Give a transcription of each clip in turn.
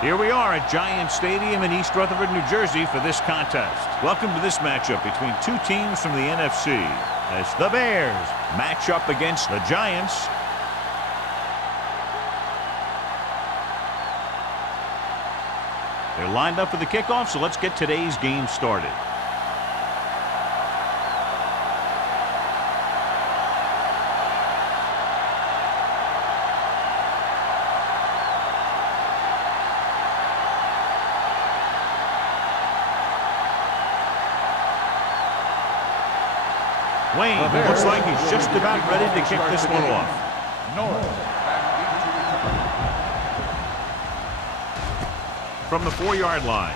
Here we are at Giant Stadium in East Rutherford, New Jersey for this contest. Welcome to this matchup between two teams from the NFC as the Bears match up against the Giants. They're lined up for the kickoff, so let's get today's game started. Wayne looks like he's just about ready to kick this one off. From the 4-yard line.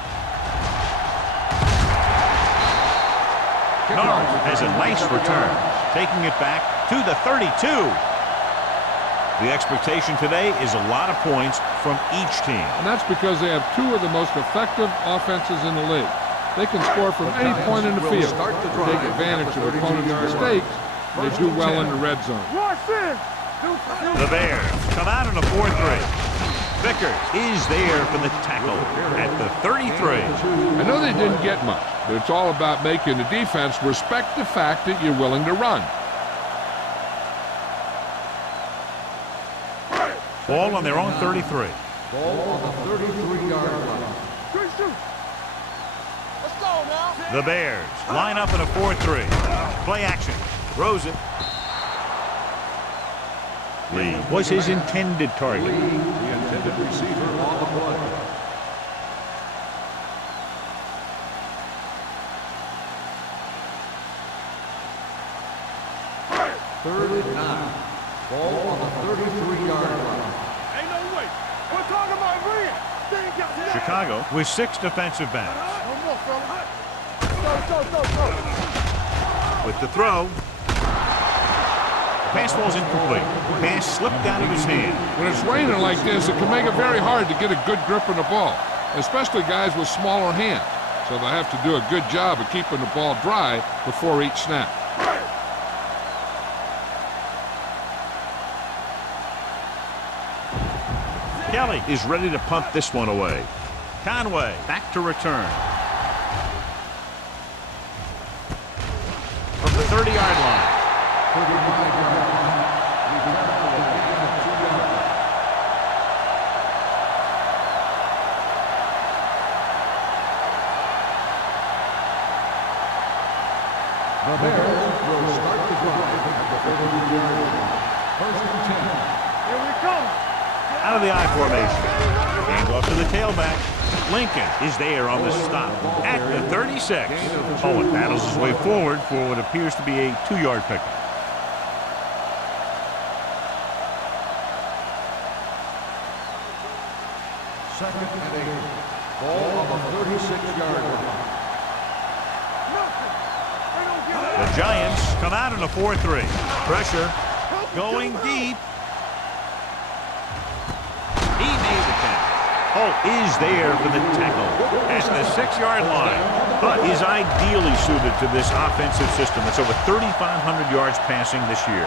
North has a nice return, taking it back to the 32. The expectation today is a lot of points from each team. And that's because they have two of the most effective offenses in the league. They can score from any point in the field, take advantage of opponents' mistakes, and they do well in the red zone. The Bears come out in a 4-3. Vickers is there for the tackle at the 33. I know they didn't get much, but it's all about making the defense respect the fact that you're willing to run. Ball on their own 33. Ball on the 33-yard line. The Bears line up in a 4-3. Play action. Throws it. Lee was his intended target. Lee, the intended receiver on the play. Third and 9. Ball on the 33-yard line. Ain't no way. We're talking about ring. Chicago with 6 defensive backs. No more, fella. Go. With the throw. Pass ball's incomplete. Pass slipped out of his hand. When it's raining like this, it can make it very hard to get a good grip on the ball, especially guys with smaller hands. So they have to do a good job of keeping the ball dry before each snap. Kelly is ready to punt this one away. Conway back to return. From the 30-yard line. 35-yard line. The Bears will start the drive at the 30-yard line. First and 10. Here we come. Out of the I formation. Hand off to the tailback. Lincoln is there on the stop at the 36. Owen battles his way forward for what appears to be a 2-yard pickup. Second and 8. Ball on the 36-yard line. The Giants come out in a 4-3. Pressure going deep. He made the catch. Holt is there for the tackle at the 6-yard line, but is ideally suited to this offensive system that's over 3,500 yards passing this year.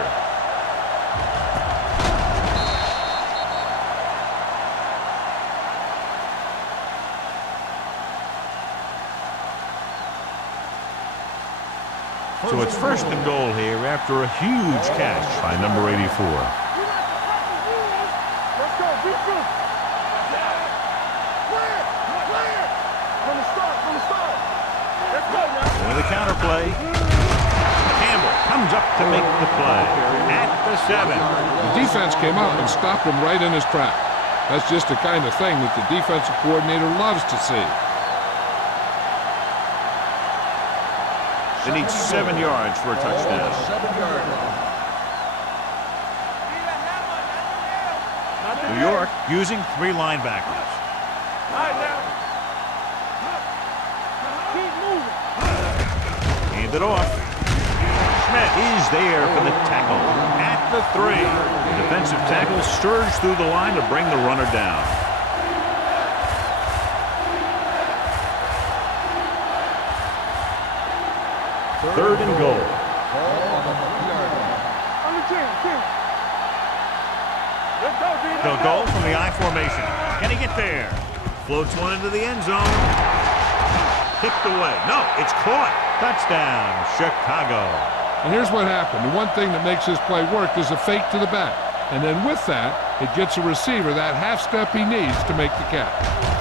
So it's first and goal here after a huge catch by number 84. Let's go. Be true. From the start. Let's go now. With the counter play. Campbell comes up to make the play at the 7. The defense came up and stopped him right in his track. That's just the kind of thing that the defensive coordinator loves to see. They need 7 yards for a touchdown. 7-yard line. New York using 3 linebackers. All right, now. Keep moving. Hand it off. Schmidt is there for the tackle at the 3. The defensive tackle surged through the line to bring the runner down. Third and goal. Ball on the 3-yard line. On the 10. Let's go, D. They'll go from the I formation. Can he get there? Floats one into the end zone. Tipped away. No, it's caught. Touchdown, Chicago. And here's what happened. The one thing that makes this play work is a fake to the back. And then with that, it gets the receiver that half step he needs to make the catch.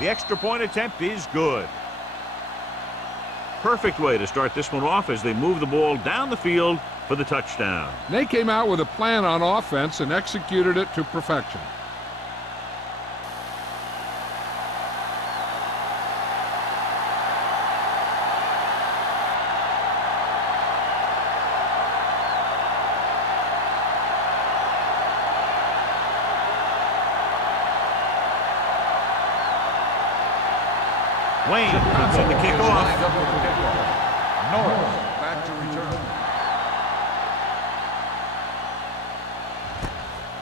The extra point attempt is good. Perfect way to start this one off as they move the ball down the field for the touchdown. They came out with a plan on offense and executed it to perfection. Wayne comes in the kickoff. Norris back to return.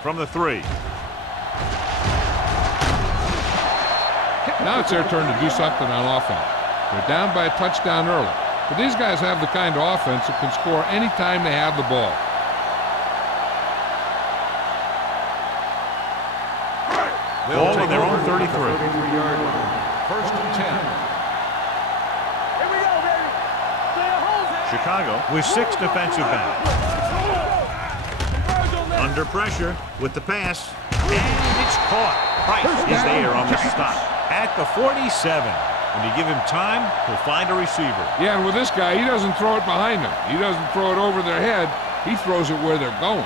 From the 3. Now it's their turn to do something on offense. They're down by a touchdown early. But these guys have the kind of offense that can score anytime they have the ball. Ball on their own 33. First and 10. Here we go, baby. Stay at home. Chicago with 6 defensive backs. Under pressure with the pass. And it's caught. Price is there on the stop. At the 47. When you give him time, he'll find a receiver. Yeah, and with this guy, he doesn't throw it behind them. He doesn't throw it over their head. He throws it where they're going.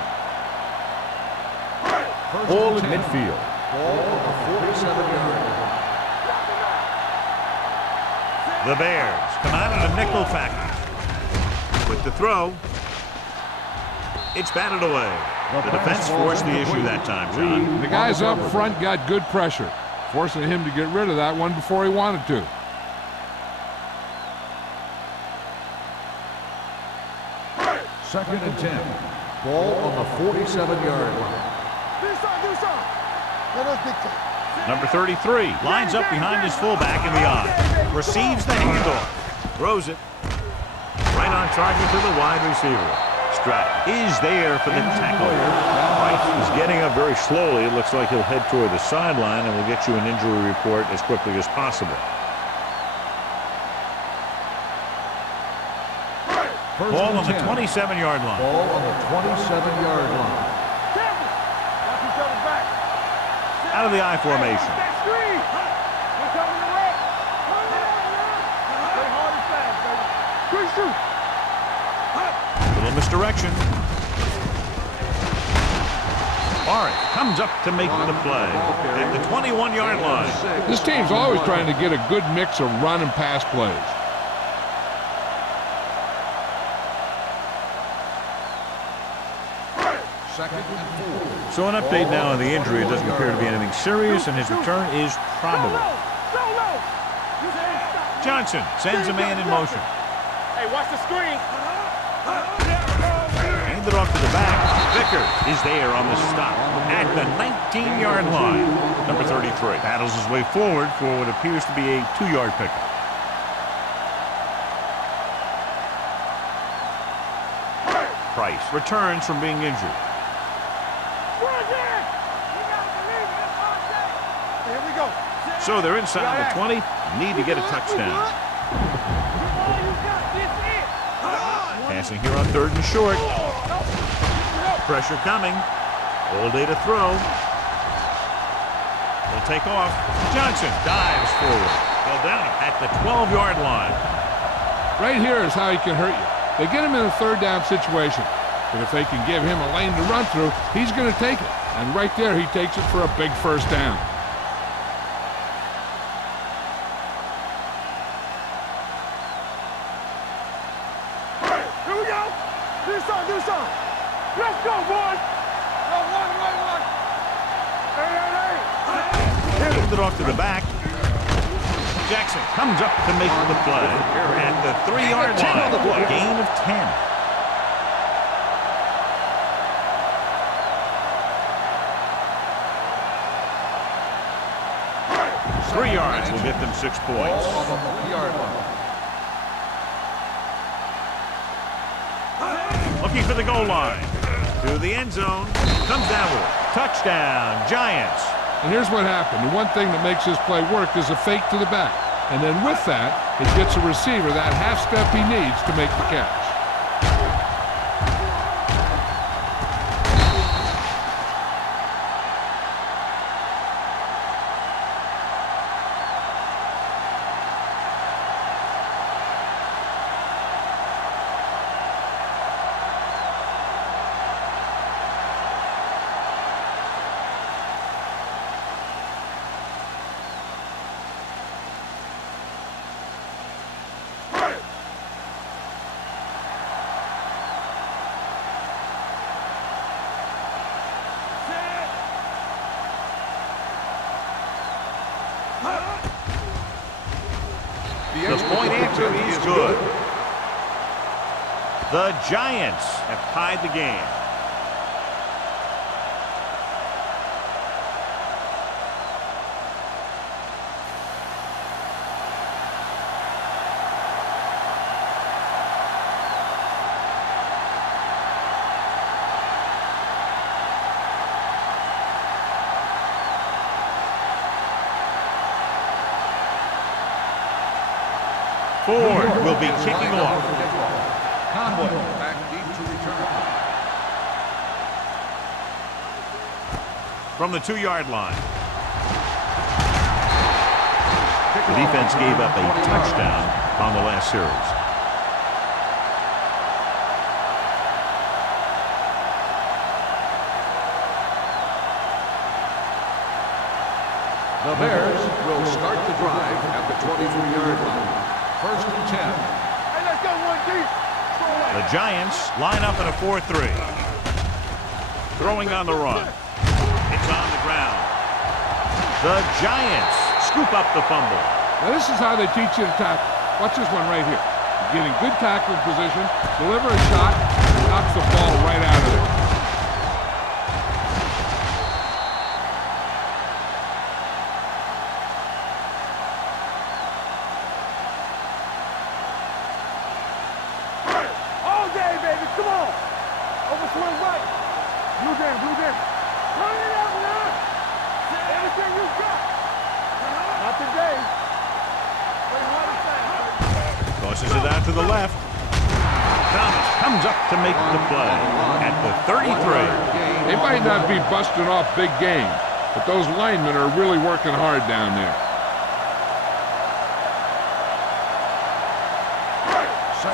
Ball at midfield. Ball on the 47-yard line. The Bears come out in a nickel package. With the throw, it's batted away. The defense forced the issue that time, John. The guys up front got good pressure, forcing him to get rid of that one before he wanted to. Second and 10. Ball on the 47-yard line. Do something. Let us dictate. Number 33 lines up behind his fullback in the I. Receives the handoff. Throws it. Right on target to the wide receiver. Stratton is there for the tackle. Price is getting up very slowly. It looks like he'll head toward the sideline, and we'll get you an injury report as quickly as possible. Ball on the 27-yard line. Ball on the 27-yard line. Watch each other's back. Out of the I formation. That screen. We're coming to rest. Stay hard and fast, baby. Quick shoot. Little misdirection. Barrett comes up to make the play at the 21-yard line. This team's always trying to get a good mix of run and pass plays. Second and 4. So an update now on the injury. It doesn't appear to be anything serious, and his return is probable. Johnson sends a man in motion. Hey, watch the screen. Hand it off to the back. Vickers is there on the stop at the 19-yard line. Number 33 battles his way forward for what appears to be a 2-yard pickup. Price returns from being injured. Here we go. So they're inside the 20. Need to get a touchdown. Passing here on 3rd and short. Pressure coming. All day to throw. He'll take off. Johnson dives forward. Fell down at the 12-yard line. Right here is how he can hurt you. They get him in a 3rd down situation. But if they can give him a lane to run through, he's going to take it. And right there, he takes it for a big 1st down. hand it off to the back. Jackson comes up to make the play at the 3-yard line. Gain of 10. 3 yards will get them 6 points. Looking for the goal line. To the end zone. Comes down with it. Touchdown, Giants. And here's what happened. The one thing that makes this play work is a fake to the back. And then with that, it gets a receiver that half step he needs to make the catch. The point answer is good. The Giants have tied the game. Ford will be kicking off. Conway back deep to return. From the 2-yard line. The defense gave up a touchdown on the last series. The Bears will start the drive at the 23-yard line. First and 10. Hey, let's go 1 deep. The Giants line up in a 4-3. Throwing on the run. It's on the ground. The Giants scoop up the fumble. Now this is how they teach you to tackle. Watch this one right here. You get in good tackling position, deliver a shot, and knocks the ball right out of there. All day, baby. Come on. Overswing right. Blue down, blue down. Turn it up now. Everything you got. Not today. Tosses it out to the left. Thomas comes up to make the play at the 33. They might not be busting off big games, but those linemen are really working hard down there.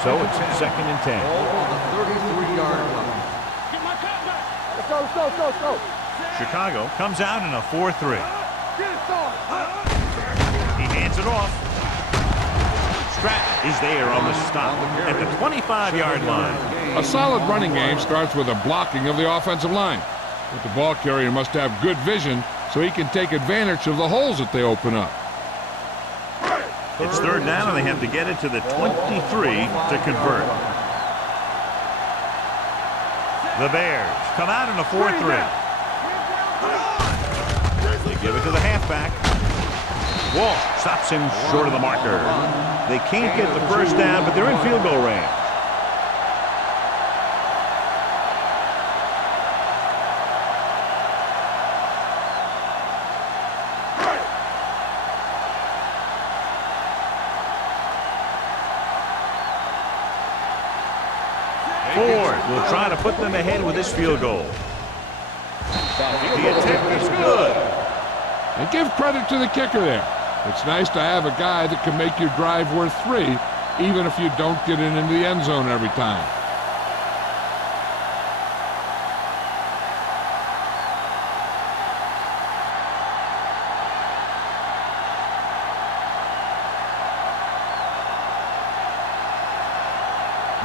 So it's 2nd and 10. On the 33-yard line. Get my cut back. Let's go, let's go, let's go, let's go. Chicago comes out in a 4-3. Get it started. He hands it off. Stratton is there on the stop at the 25-yard line. A solid running game starts with a blocking of the offensive line. But the ball carrier must have good vision so he can take advantage of the holes that they open up. It's 3rd down, and they have to get it to the 23 to convert. The Bears come out in a 4-3. They give it to the halfback. Walsh stops him short of the marker. They can't get the first down, but they're in field goal range. Ford will try to put them ahead with this field goal. The attempt is good. And give credit to the kicker there. It's nice to have a guy that can make your drive worth 3, even if you don't get it into the end zone every time.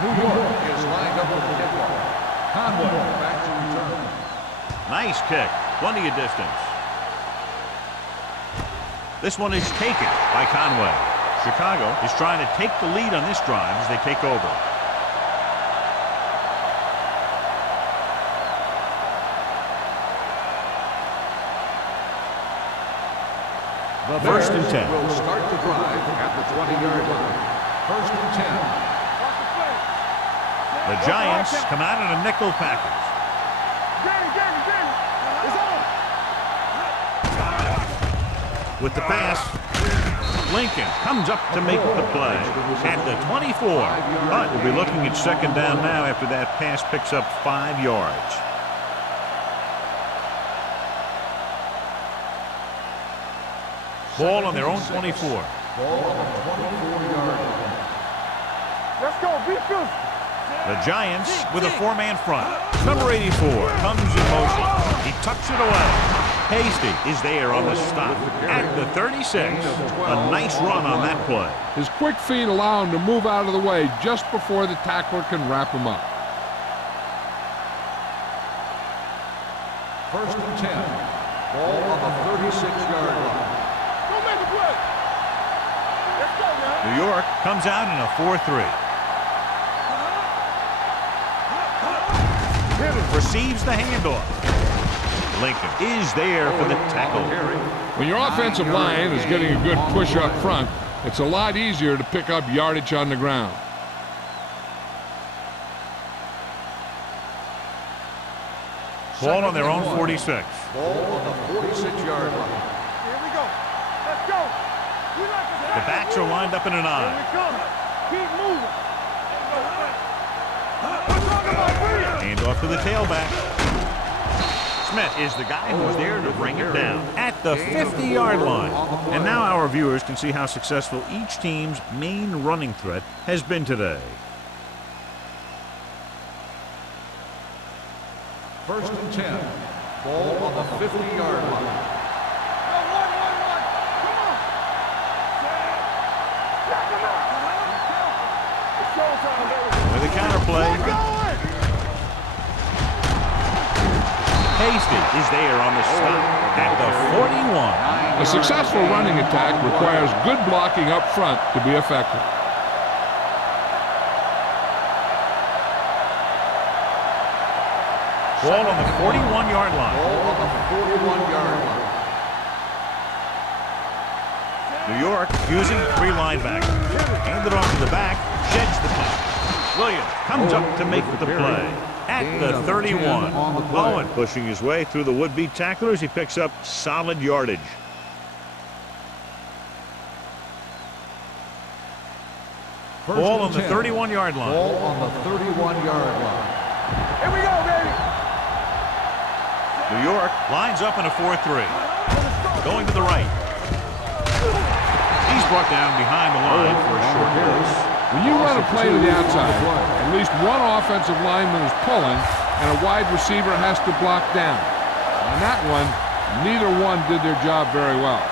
New York is lined up with the kickoff. Conway back to return. Nice kick. Plenty of distance. This one is taken by Conway. Chicago is trying to take the lead on this drive as they take over. The First and Bears 10. will start the drive at the 20-yard line. First and 10. The Giants come out in a nickel package. With the pass, Lincoln comes up to make the play at the 24. But we'll be looking at second down now after that pass picks up 5 yards. Ball on their own 24. Ball on the 24-yard line. Let's go, be good. The Giants with a 4-man front. Number 84 comes in motion. He tucks it away. Hasty is there on the stop at the 36. A nice run on that play. His quick feet allow him to move out of the way just before the tackler can wrap him up. First and 10. Ball on the 36-yard line. Don't make a play. Let's go, man. New York comes out in a 4-3. Receives the handoff. Lincoln is there for the tackle. When your offensive line is getting a good push up front, it's a lot easier to pick up yardage on the ground. Ball on their own 46. Ball on the 46-yard line. Here we go. Let's go. We like it. The backs are lined up in an Here eye. we come. Keep moving. We're talking about freedom. Hand off to the tailback. Smith is the guy who was there to bring it down at the 50-yard line. And now our viewers can see how successful each team's main running threat has been today. First and 10. Ball on the 50-yard line. One. Come on. Check him out. It's showtime, baby. With a counter play. Keep going. Hasty is there on the stop at the 41. A successful running attack requires good blocking up front to be effective. Ball on the 41-yard line. Ball on the 41-yard line. New York using 3 linebackers. Handed off to the back, sheds the pass. Williams comes up to make the play at the 31. Owen pushing his way through the would-be tacklers. He picks up solid yardage. Ball on the 31-yard line. Ball on the 31-yard line. Here we go, baby. New York lines up in a 4-3. Going to the right. He's brought down behind the line for a short pass. When you run a play to the outside, at least one offensive lineman is pulling and a wide receiver has to block down. On that one, neither one did their job very well.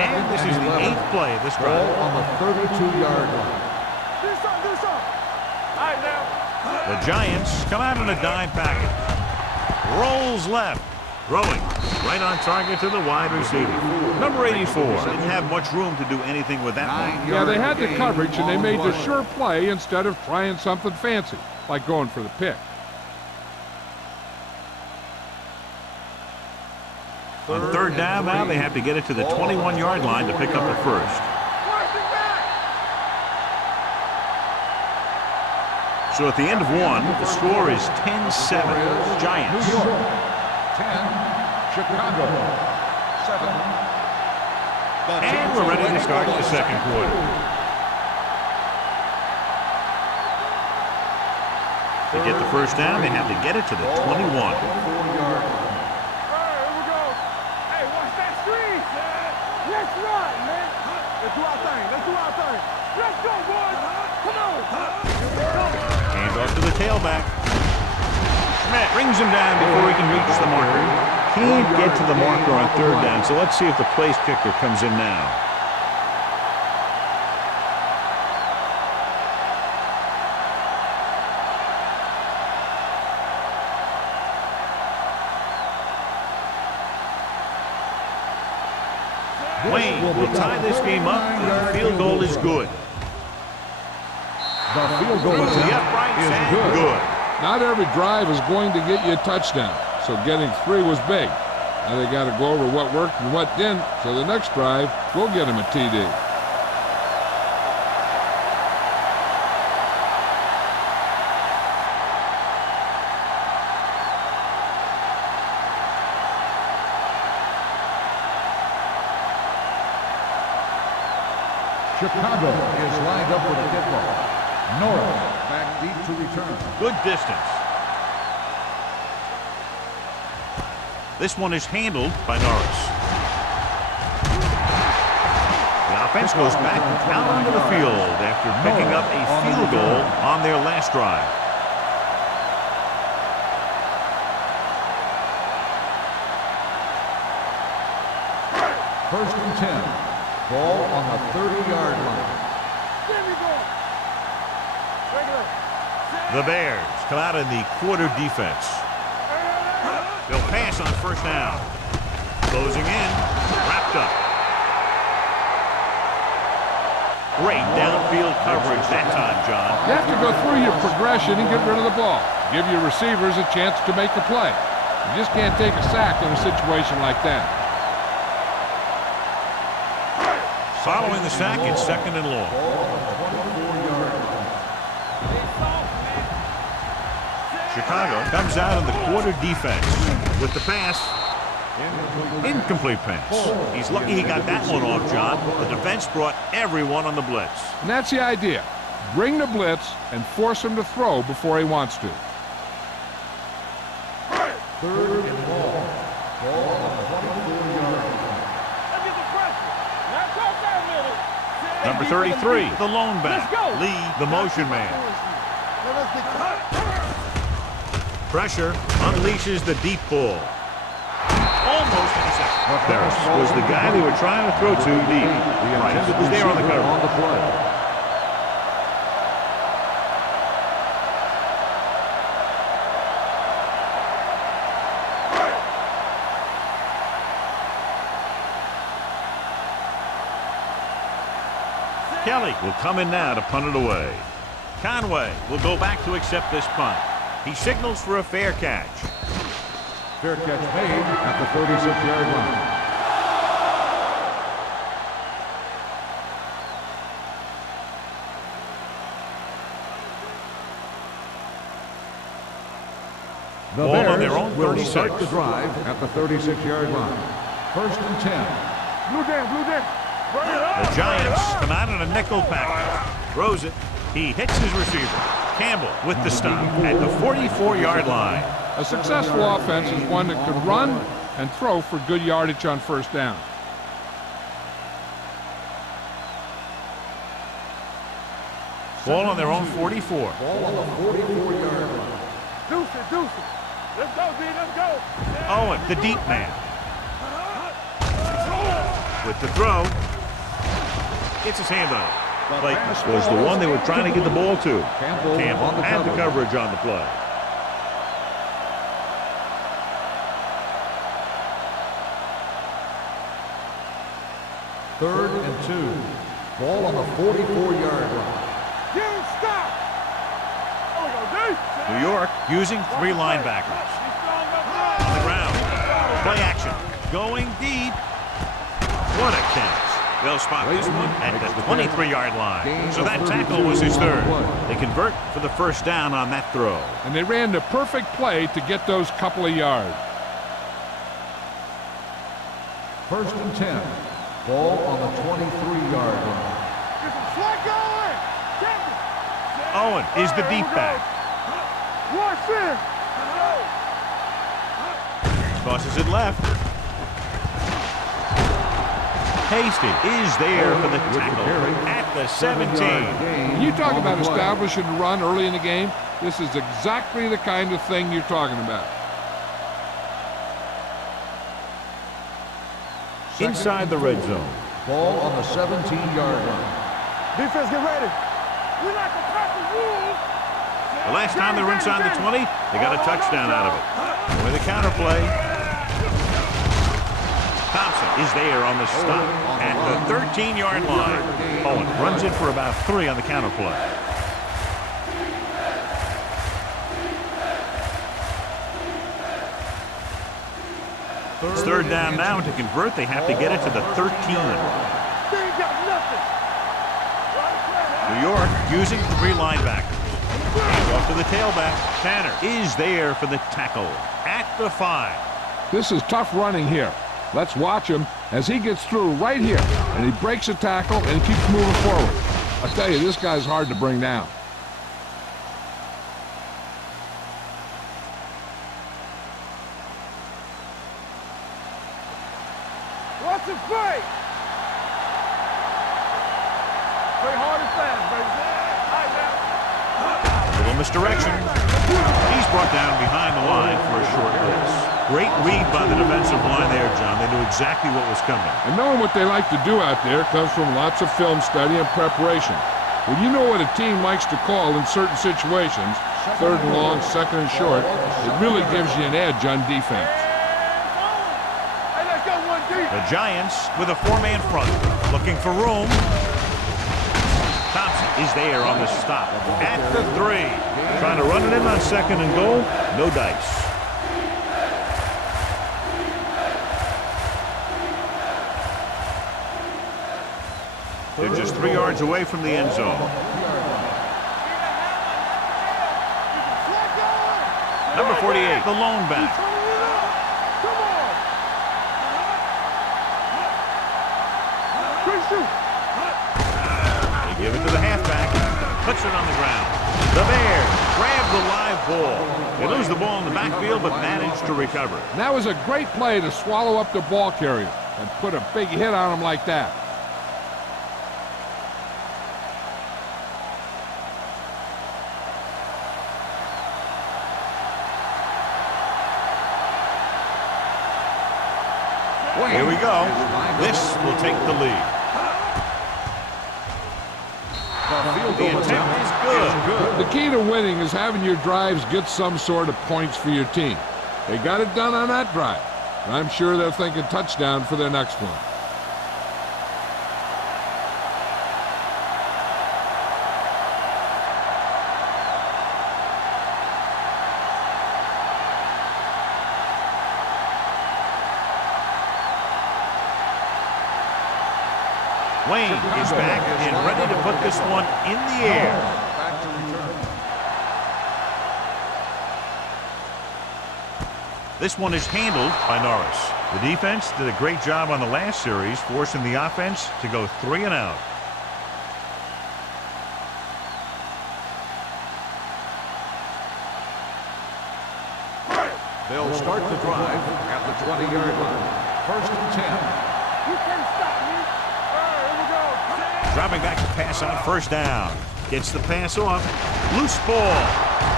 And this is the 8th play of this drive. Ball on the 32-yard line. Do something. All right, now. The Giants come out in a dime package. Rolls left. Throwing right on target to the wide receiver. Number 84 didn't have much room to do anything with that one. Yeah, they had the coverage and they made the sure play instead of trying something fancy, like going for the pick. On third down now, they have to get it to the 21-yard line to pick up the first. So at the end of one, the score is 10-7. Giants. New York, 10. Chicago, 7. And we're ready to start the second quarter. To get the first down, they have to get it to the 21. Let's run, man. Let's do our thing. Let's go, boys. Come on. Hands off to the tailback. Schmidt brings him down before he can reach the marker. Can't get to the marker on third down, so let's see if the place kicker comes in now. Wayne will tie this game up, and the field goal is good. The field goal Through the attempt uprights is and good. good. Not every drive is going to get you a touchdown, so getting 3 was big. Now they got to go over what worked and what didn't, so the next drive will get him a TD. Chicago is lined up with a kickoff. Norris back deep to return. Good distance. This one is handled by Norris. The offense goes back out onto the field after picking up a field goal on their last drive. First and 10. Ball on the 30-yard line. The Bears come out in the quarter defense. They'll pass on first down. Closing in. Wrapped up. Great downfield coverage that time, John. You have to go through your progression and get rid of the ball. Give your receivers a chance to make the play. You just can't take a sack in a situation like that. Following the sack, it's second and long. Chicago comes out in the quarter defense with the pass. Incomplete pass. He's lucky he got that one off, John. The defense brought everyone on the blitz. And that's the idea. Bring the blitz and force him to throw before he wants to. Third and long. Ball on the 24-yard line. Number 33, the lone back. Lee, the motion man. Pressure unleashes the deep ball. Almost intercepted. Harris was the guy they were trying to throw to deep. Right, was there on the cover. Kelly will come in now to punt it away. Conway will go back to accept this punt. He signals for a fair catch. Fair catch made at the 36-yard line. The Ball Bears on their own will 36. start the drive at the 36-yard line. First and 10. Blue down. The Giants come out in a nickel package. Throws it. He hits his receiver. Campbell with the stop at the 44-yard line. A successful offense is one that can run and throw for good yardage on first down. Ball on their own 44. Ball on the 44-yard line. Deuce it. Let's go, B, let's go. Owen, the deep man. With the throw. Gets his hand on it. Clayton was the one they were trying to get the ball to. Campbell had the coverage on the play. Third and 2. Ball on the 44-yard line. Get him, stop. There we go, D. New York using 3 linebackers. On the ground. Play action. Going deep. What a catch. They'll spot this one at the 23-yard line. So that tackle was his third. They convert for the first down on that throw. And they ran the perfect play to get those couple of yards. First and 10. Ball on the 23-yard line. Get some slack going. Owen is the deep back. Watch this. Tosses it left. Hasty is there for the tackle at the 17. When you talk about establishing a run early in the game, this is exactly the kind of thing you're talking about. Inside the red zone. Ball on the 17-yard line. Defense, get ready. We like to cut the rules. The last time they were inside the 20, they got a touchdown out of it. With a counter play. Thompson is there on the stop at the 13-yard line. Owen runs in for about 3 on the counter play. It's third down now. To convert, they have to get it to the 13. New York using 3 linebackers. Hands off to the tailback. Tanner is there for the tackle at the 5. This is tough running here. Let's watch him as he gets through right here. And he breaks a tackle and keeps moving forward. I tell you, this guy's hard to bring down. Watch him fight! Play hard and fast, baby. Little misdirection. He's brought down behind the line for a short pass. Great read by the defensive line there, John. They knew exactly what was coming. And knowing what they like to do out there comes from lots of film study and preparation. When you know what a team likes to call in certain situations, 3rd and long, 2nd and short, it really gives you an edge on defense. Hey, let's go 1 deep. The Giants with a 4-man front, looking for room. Thompson is there on the stop at the 3. Trying to run it in on 2nd and goal. No dice. They're just 3 yards away from the end zone. Number 48, the lone back. They give it to the halfback. Puts it on the ground. The Bears grab the live ball. They lose the ball in the backfield, but manage to recover. And that was a great play to swallow up the ball carrier and put a big hit on him like that. Here we go. This will take the lead. The attempt is good. The key to winning is having your drives get some sort of points for your team. They got it done on that drive. And I'm sure they're thinking touchdown for their next one. Wayne is back and ready to put this one in the air. This one is handled by Norris. The defense did a great job on the last series, forcing the offense to go 3 and out. They'll start the drive at the 20-yard line. 1st and 10. You can't stop me. All right, here we go. Dropping back to pass on 1st down. Gets the pass off. Loose ball.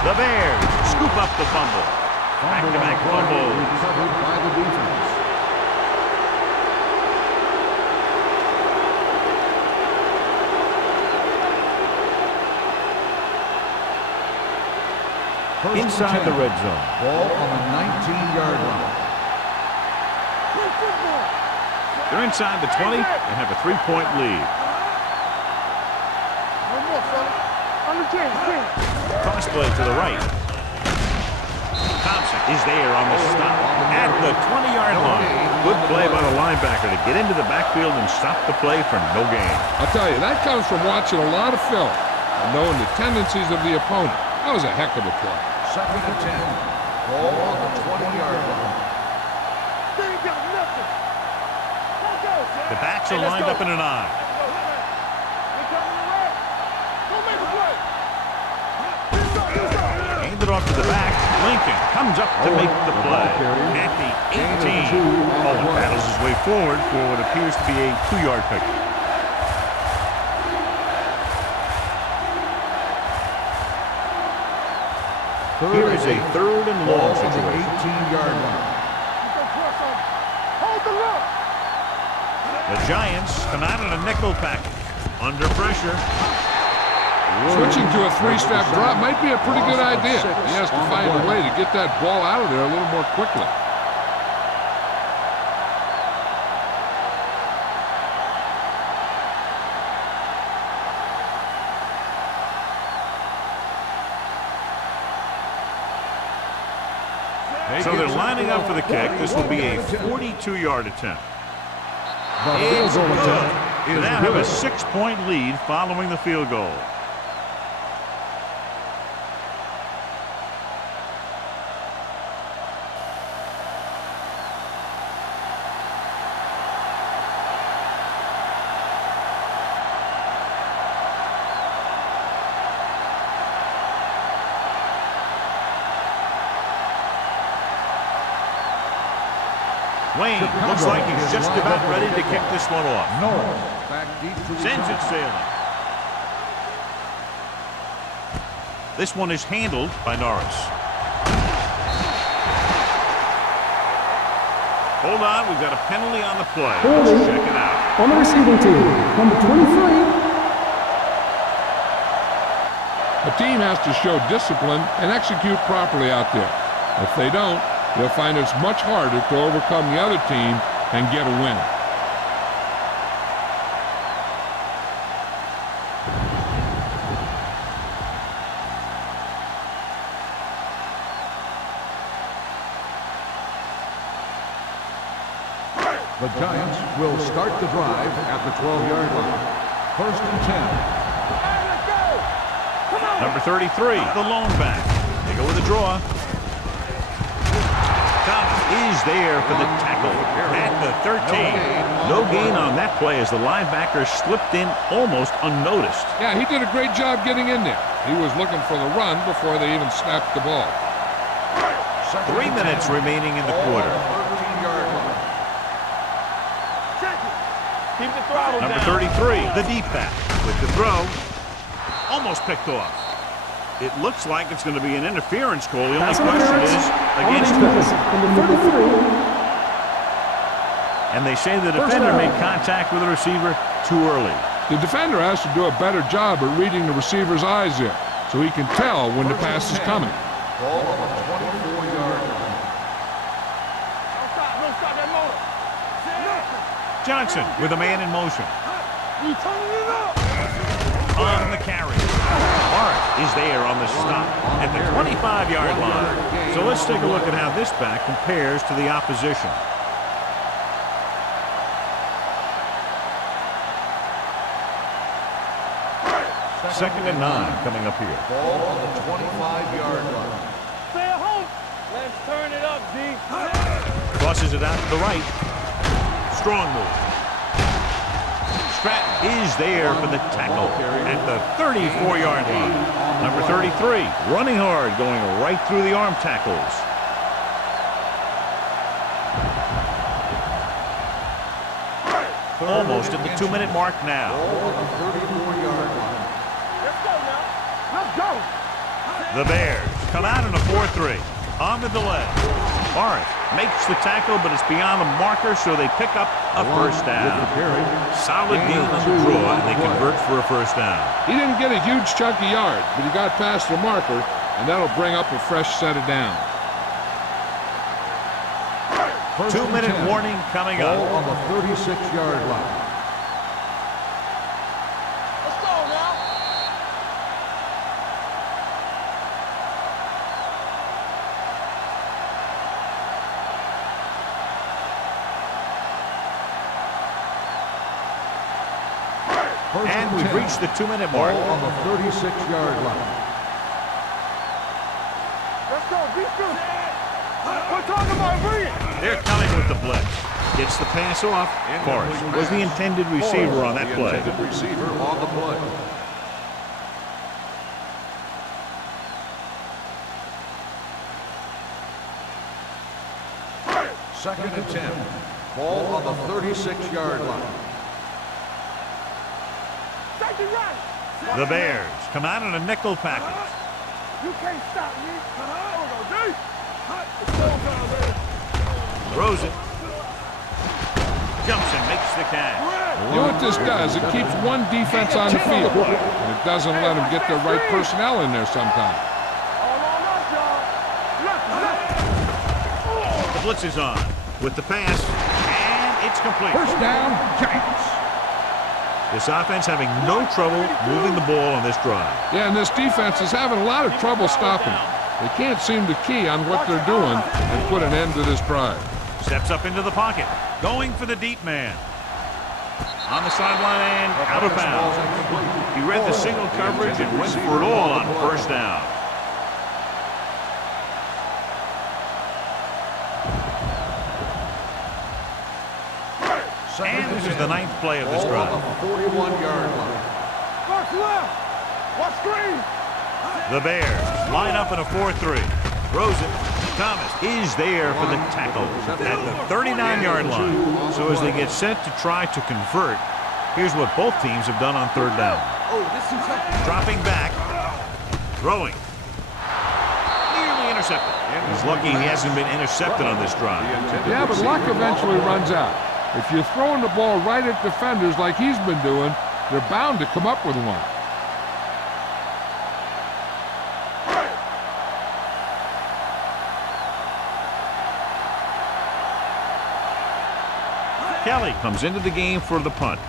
The Bears scoop up the fumble. Back-to-back fumble. Recovered by the defense. Inside the red zone. Ball on the 19-yard line. They're inside the 20 and have a 3-point lead. No more, fella. On the 10. Cross play to the right. Thompson is there on the stop at the 20-yard line. Good play by the linebacker to get into the backfield and stop the play for no gain. I'll tell you, that comes from watching a lot of film and knowing the tendencies of the opponent. That was a heck of a play. 2nd and 10. Ball on the 20-yard line. They ain't got nothing. Let's go, son. The backs are lined up in an eye. They coming around. Go make a play. Handed off to the back. Lincoln comes up to make the play. At the 18. Owen battles his way forward for what appears to be a 2-yard pickup. Here is a 3rd and long situation. 18-yard line. Hold the look. The Giants come out in a nickel package. Under pressure. Switching to a 3-step drop might be a pretty good idea. He has to find a way to get that ball out of there a little more quickly. So they're lining up for the kick. This will be a 42-yard attempt. It's good. They now have a 6-point lead following the field goal. Wayne looks like he's just about ready to kick this one off. Sends it sailing. This one is handled by Norris. Hold on, we've got a penalty on the play. Let's check it out. On the receiving team, number 23. A team has to show discipline and execute properly out there. If they don't, they'll find it's much harder to overcome the other team and get a win. The Giants will start the drive at the 12-yard line. 1st and 10. Let's go! Come on! Number 33, the lone back. They go with a draw. Is there for the tackle at the 13. No gain on that play as the linebacker slipped in almost unnoticed. Yeah, he did a great job getting in there. He was looking for the run before they even snapped the ball. 3 minutes remaining in the quarter. 13-yard line. Keep the throttle Number down. 33, the deep back with the throw. Almost picked off. It looks like it's going to be an interference call. The only question is against who? Number 33. And they say the defender made contact with the receiver too early. The defender has to do a better job at reading the receiver's eyes there, so he can tell when the pass is coming. Ball on the 24-yard line. Don't stop that motor. Johnson with a man in motion. You turning it up. On the carry. Hart is there on the stop at the 25-yard line. So let's take a look at how this back compares to the opposition. Second and 9 coming up here. Ball on the 25-yard line. Stay at home. Let's turn it up, D. Crosses it out to the right. Strong move. Stratton is there for the tackle at the 34-yard line. Number 33, running hard, going right through the arm tackles. Almost at the 2-minute mark now. Ball on the 34-yard line. Let's go now. Let's go. The Bears come out in a 4-3 on the delay. Barrett makes the tackle, but it's beyond the marker, so they pick up a first down. Solid game on the draw, and they convert for a first down. He didn't get a huge chunk of yards, but he got past the marker, and that'll bring up a fresh set of downs. 2-minute warning coming up. Ball on the 36-yard line. Let's go now. And we've reached the 2-minute mark. Ball on the 36-yard line. Let's go. Be good. We're talking about bringing. They're coming with the blitz. Gets the pass off. Forrest was the intended receiver on that play. Intended receiver on the play. Second and 10. Ball on the 36-yard line. Take it right. The Bears come out in a nickel package. You can't stop me. There we go, D. It's go time, baby. Throws it. Jumps and makes the catch. You know what this does? It keeps one defense on the field, and it doesn't let them get the right personnel in there sometimes. All on us, y'all. The blitz is on with the pass, and it's complete. First down, Giants. This offense having no trouble moving the ball on this drive. Yeah, and this defense is having a lot of trouble stopping him. They can't seem to key on what they're doing and put an end to this drive. Steps up into the pocket. Going for the deep man. On the sideline and out of bounds. He read the single coverage and went for it all on first down. And this is the 9th play of this drive. 41-yard line. Watch left. Watch screen. The Bears line up in a 4-3. Throws it. Thomas is there for the tackle at the 39-yard line. So as they get set to try to convert, here's what both teams have done on third down. Dropping back. Throwing. Nearly intercepted. He's lucky he hasn't been intercepted on this drive. Yeah, but luck eventually runs out. If you're throwing the ball right at defenders like he's been doing, they're bound to come up with one. Kelly comes into the game for the punt.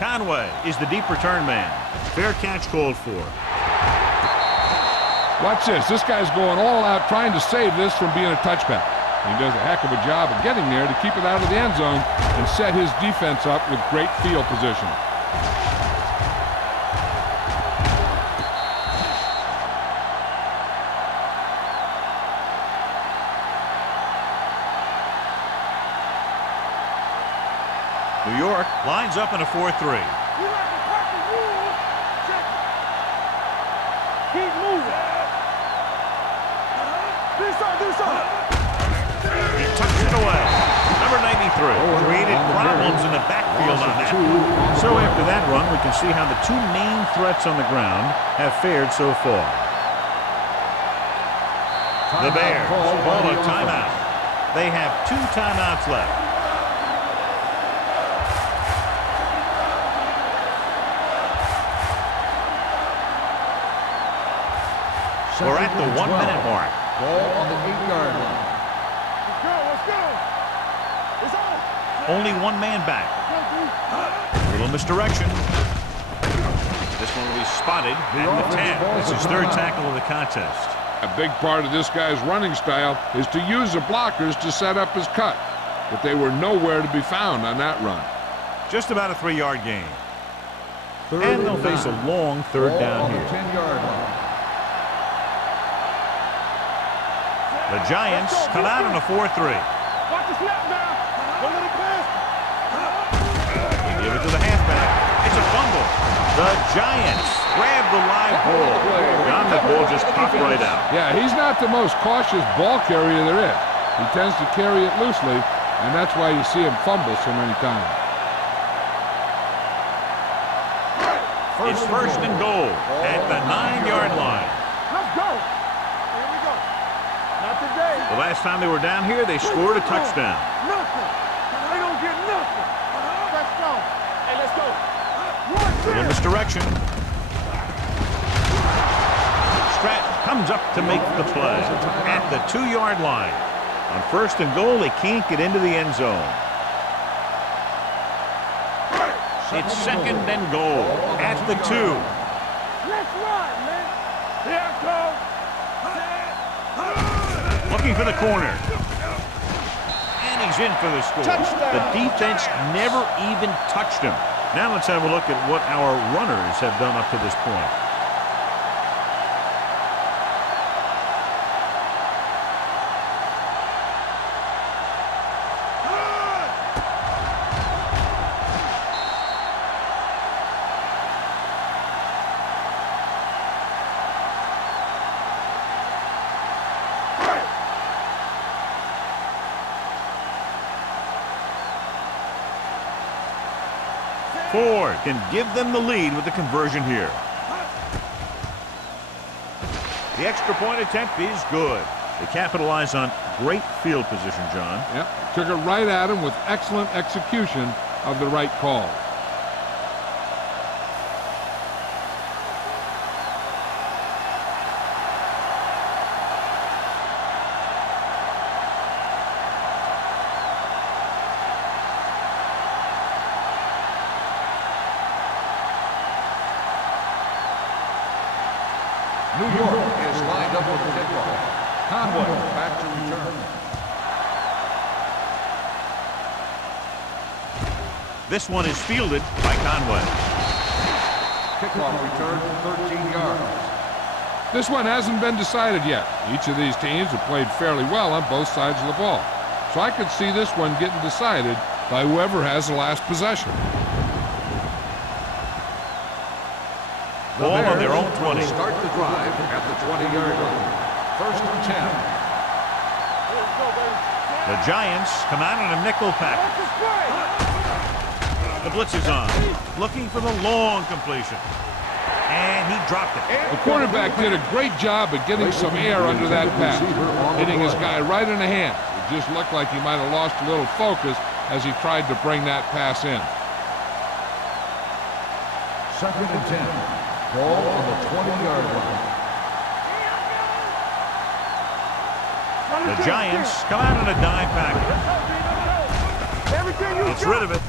Conway is the deep return man. Fair catch called for. Watch this. This guy's going all out trying to save this from being a touchback. He does a heck of a job of getting there to keep it out of the end zone and set his defense up with great field position. New York lines up in a 4-3. You like to crack the rules. Check. Keep moving. Do something. He tucks it away. Number 93 created problems in the backfield on that. So after that run, we can see how the two main threats on the ground have fared so far. The Bears call a timeout. They have 2 timeouts left. We're at the 1-minute mark. Ball on the 8-yard line. Let's go. It's on. Only one man back. A little misdirection. This one will be spotted at the 10. This is 3rd tackle of the contest. A big part of this guy's running style is to use the blockers to set up his cut, but they were nowhere to be found on that run. Just about a 3-yard gain. And they'll face a long 3rd down on the here. 10-yard line. The Giants come out in a 4-3. Watch the snap now. Don't let it pass. They give it to the halfback. It's a fumble. The Giants grab the live ball. John, that ball just popped right out. Yeah, he's not the most cautious ball carrier there is. He tends to carry it loosely, and that's why you see him fumble so many times. It's 1st and goal at the 9-yard line. Let's go. Here we go. Not today. The last time they were down here, they scored a touchdown. Nothing. They don't get nothing. Let's go. Hey, let's go. Little misdirection. Stratton comes up to make the play at the 2-yard line. On 1st and goal, they can't get into the end zone. It's 2nd and goal at the 2. Let's run, man. Here it goes. Looking for the corner. And he's in for the score. Touchdown. The defense never even touched him. Now let's have a look at what our runners have done up to this point. Ford can give them the lead with the conversion here. The extra point attempt is good. They capitalize on great field position, John. Yep, took it right at him with excellent execution of the right call. New York is lined up with the kickoff. Conway back to return. This one is fielded by Conway. Kickoff return 13 yards. This one hasn't been decided yet. Each of these teams have played fairly well on both sides of the ball. So I could see this one getting decided by whoever has the last possession. Ball on their own 20. Start the drive at the 20-yard line. First and 10. The Giants come out in a nickel package. The blitz is on, looking for the long completion. And he dropped it. The quarterback did a great job at getting some air under that pass, hitting his guy right in the hand. It just looked like he might have lost a little focus as he tried to bring that pass in. Second and 10. Ball on the 20-yard line. The Giants come out in a dime package. Gets rid of it.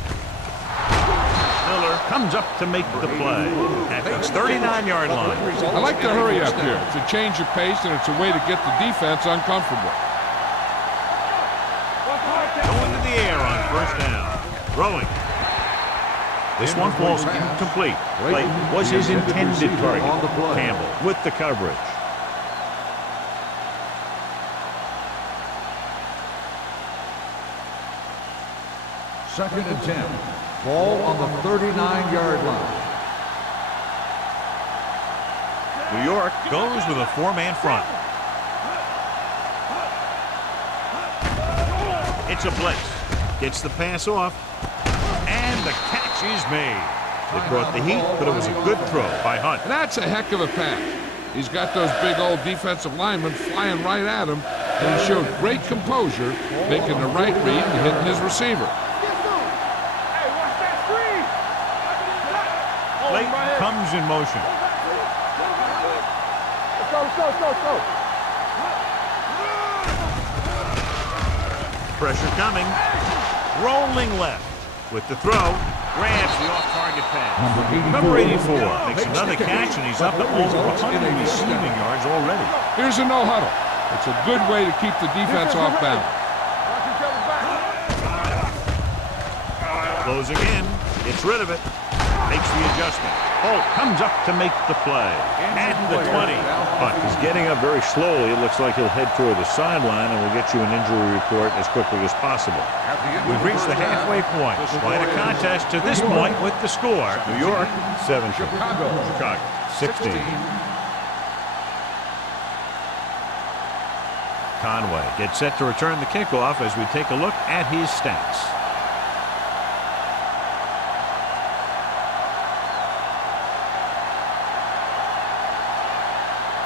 Miller comes up to make the play at the 39-yard line. I like to hurry up here. It's a change of pace, and it's a way to get the defense uncomfortable. Going to the air on first down. Throwing. This one falls incomplete. Clayton was his intended target. Campbell with the coverage. Second and 10. Ball on the 39-yard line. New York goes with a four-man front. It's a blitz. Gets the pass off. And the catch is made. It brought the heat, but it was a good throw by Hunt. That's a heck of a pass. He's got those big old defensive linemen flying right at him, and he showed great composure, making the right read and hitting his receiver. Clayton comes in motion. Let's go. Pressure coming. Rolling left. With the throw, grabs the off-target pass. Number 84 makes another catch, and he's up to over 100 receiving yards already. Here's a no-huddle. It's a good way to keep the defense off balance. Closing in, gets rid of it, makes the adjustment. Holt comes up to make the play at the 20. But he's getting up very slowly. It looks like he'll head toward the sideline, and we'll get you an injury report as quickly as possible. We've reached the halfway point. Quite a contest to this point with the score. New York 17. Chicago 16. Conway gets set to return the kickoff as we take a look at his stats.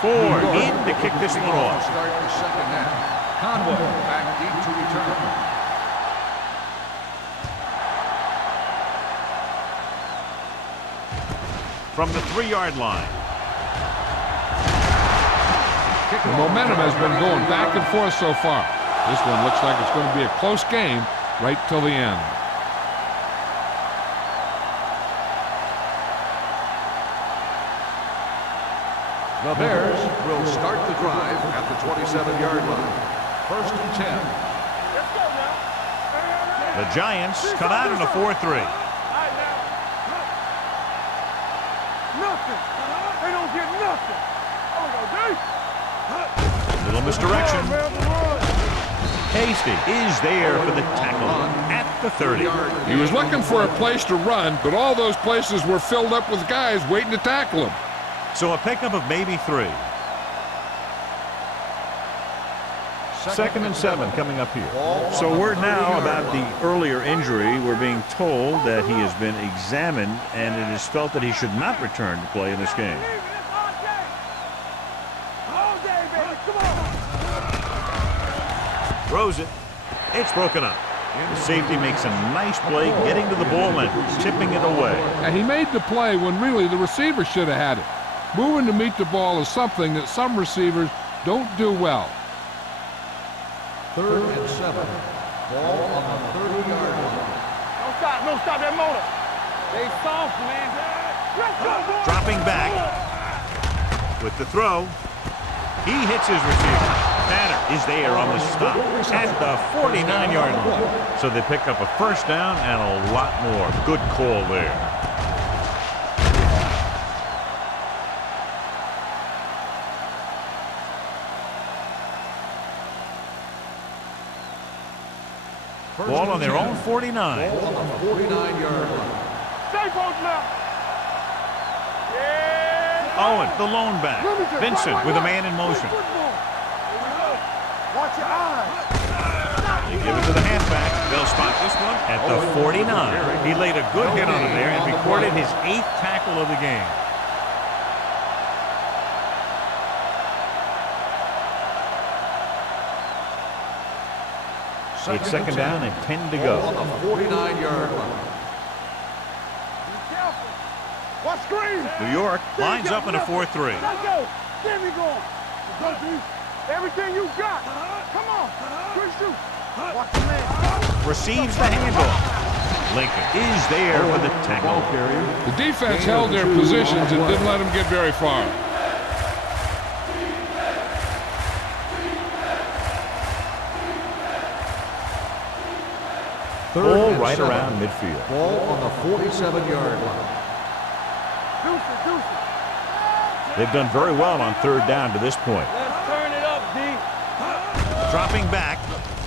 Ford in to kick this one off. Start the second half. Conway back deep to return. From the 3-yard line. The momentum has been going back and forth so far. This one looks like it's going to be a close game right till the end. The Bears will start the drive at the 27-yard line. First and 10. The Giants come out in a 4-3. Nothing. They don't get nothing. Little misdirection. Hasty is there for the tackle at the 30. He was looking for a place to run, but all those places were filled up with guys waiting to tackle him. So a pickup of maybe 3. Second and 7 coming up here. So word now about the earlier injury. We're being told that he has been examined, and it is felt that he should not return to play in this game. Throws it. It's broken up. The safety makes a nice play getting to the ball and tipping it away. And he made the play when really the receiver should have had it. Moving to meet the ball is something that some receivers don't do well. Third and 7. Ball on the 30-yard line. Don't stop that motor. They soft, man. Let's go, boy. Dropping back. With the throw. He hits his receiver. Banner is there on the stop at the 49-yard line. So they pick up a first down and a lot more. Good call there. Ball on their own 49. Ball on the 49-yard line. Stay post left. Owen, the lone back. Vincent with a man in motion. Watch your eyes. They give it to the halfback. They'll spot this one at the 49. He laid a good hit on it there and recorded his 8th tackle of the game. It's second down and 10 to go. On the 49-yard line. Be careful. Watch screen. New York lines up in a 4-3. Let's go. Get me going. Go, D. Everything you got. Come on. Good shoot. Watch the man. Receives the handoff. Lincoln is there for the tackle. The defense held their positions and didn't let them get very far. Ball right around midfield. Ball on the 47-yard line. Deuce. They've done very well on third down to this point. Let's turn it up, D. Dropping back,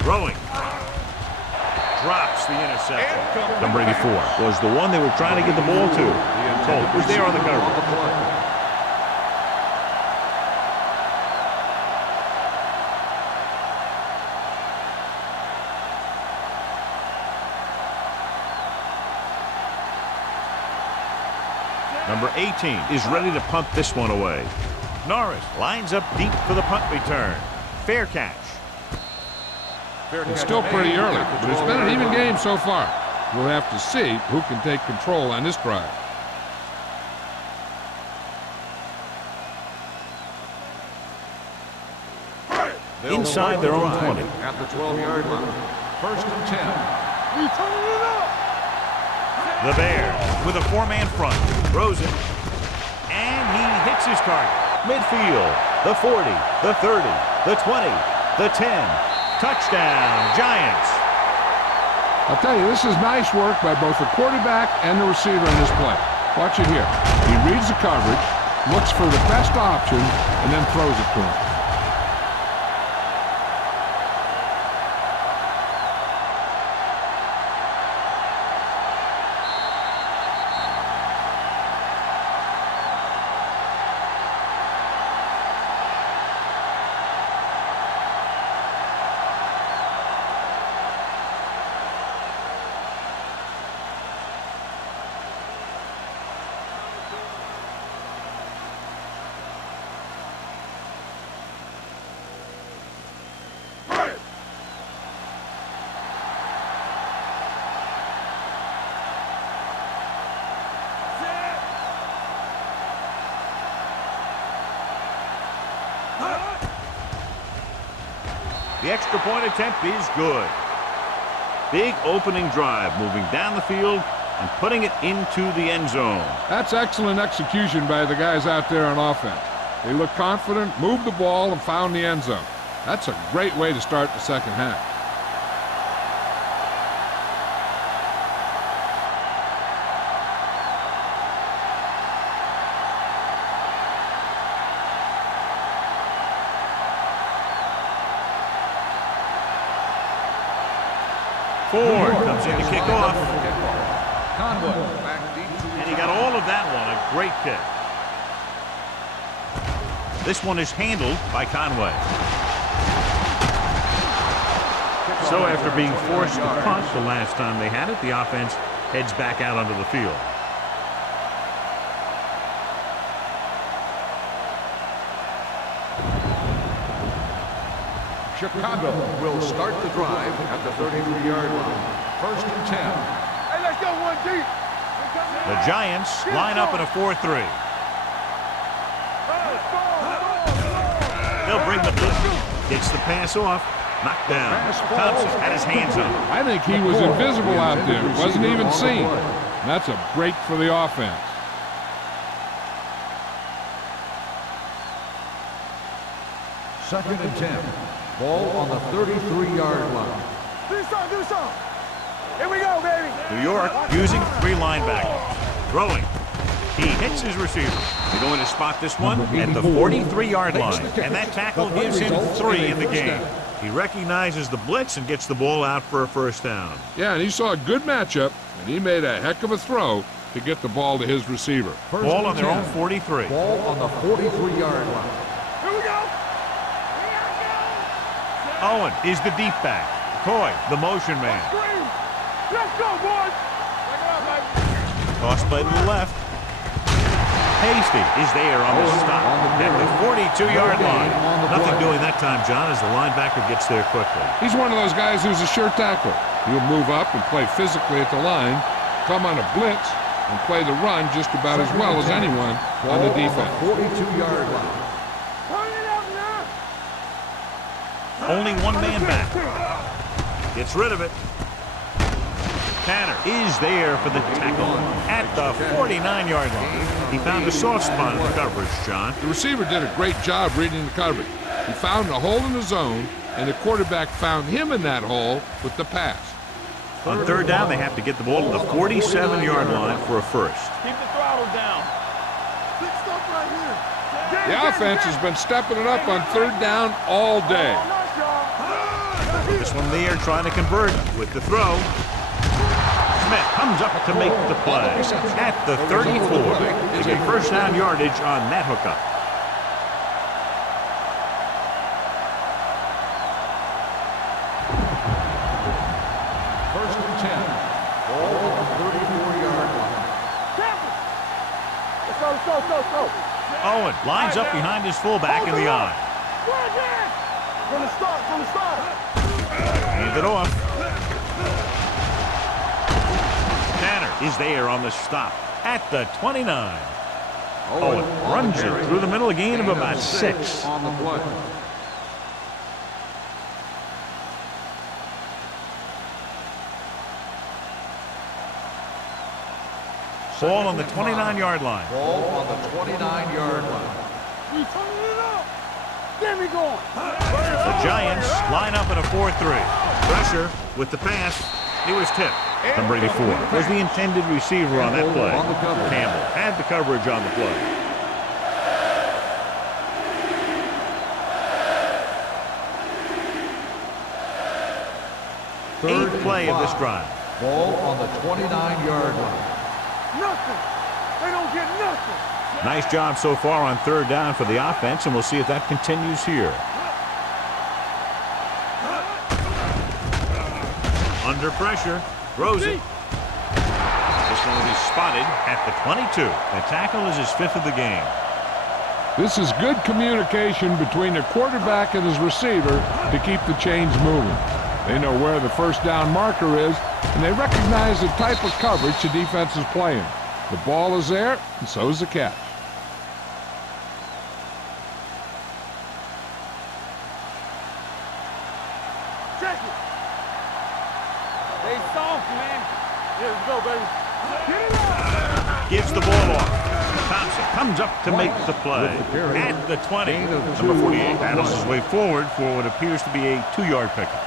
throwing. Drops the interception. Number 84 was the one they were trying to get the ball to. It was there on the cover. Number 18 is ready to punt this one away. Norris lines up deep for the punt return. Fair catch. It's still pretty early, but it's been an even game so far. We'll have to see who can take control on this drive. Inside their own 20. At the 12-yard line. First and 10. We turning it up. The Bears with a 4-man front. Throws it. And he hits his target. Midfield. The 40. The 30. The 20. The 10. Touchdown, Giants. I'll tell you, this is nice work by both the quarterback and the receiver in this play. Watch it here. He reads the coverage, looks for the best option, and then throws it to him. The extra point attempt is good. Big opening drive, moving down the field and putting it into the end zone. That's excellent execution by the guys out there on offense. They looked confident, moved the ball, and found the end zone. That's a great way to start the second half. Ford comes in to kick off. Conway back deep to And he got all of that one. A great kick. This one is handled by Conway. So after being forced to punt the last time they had it, the offense heads back out onto the field. Chicago will start the drive at the 33-yard line. First and 10. Hey, let's go one deep. The Giants line up in a 4-3. They'll bring the blitz. Gets the pass off. Knocked down. Thompson had his hands on him. I think he was invisible out there. Wasn't even seen. That's a break for the offense. Second and 10. Ball on the 33-yard line. Do something. Here we go, baby. New York using 3 linebackers. Throwing. He hits his receiver. They're going to spot this one at the 43-yard line. And that tackle gives him 3 in the game. He recognizes the blitz and gets the ball out for a first down. Yeah, and he saw a good matchup, and he made a heck of a throw to get the ball to his receiver. Ball on their own 43. Ball on the 43-yard line. Here we go. Owen is the deep back. Coy, the motion man. Screen. Let's go, boys. Toss play to the left. Hasty is there on the stop at the 42-yard line. Nothing doing that time, John, as the linebacker gets there quickly. He's one of those guys who's a sure tackler. He'll move up and play physically at the line, come on a blitz, and play the run just about as well as anyone on the defense. 42-yard line. Turn it up now. Only one man back. Gets rid of it. Tanner is there for the tackle at the 49-yard line. He found a soft spot in the coverage, John. The receiver did a great job reading the coverage. He found a hole in the zone, and the quarterback found him in that hole with the pass. On third down, they have to get the ball to the 47-yard line for a first. Keep the throttle down. Big stuff right here. The offense has been stepping it up on third down all day. This one there trying to convert with the throw. Smith comes up to make the play at the 34. They get first down yardage on that hookup. First and 10. Ball on the 34-yard line. Let's go. Owen lines up behind his fullback in the eye. From the start. Hands it off. Tanner is there on the stop at the 29. Owen runs it through the middle, a gain of about 6. On the play. Ball on the 29-yard line. Ball on the 29-yard line. We turning it up. Get me going. The Giants line up in a 4-3. Pressure with the pass. He was tipped. Number 84 was the intended receiver on that play. Campbell had the coverage on the play. Eighth play of this drive. Ball on the 29-yard line. Nothing. They don't get nothing. Nice job so far on third down for the offense, and we'll see if that continues here. Under pressure, throws it. This one will be spotted at the 22. The tackle is his 5th of the game. This is good communication between the quarterback and his receiver to keep the chains moving. They know where the first down marker is, and they recognize the type of coverage the defense is playing. The ball is there, and so is the catch. Check it. Stay soft, man. Here we go, baby. Get it up. Gives the ball off. Thompson comes up to make the play at the 20. Number 48 battles his way forward for what appears to be a 2-yard pickup.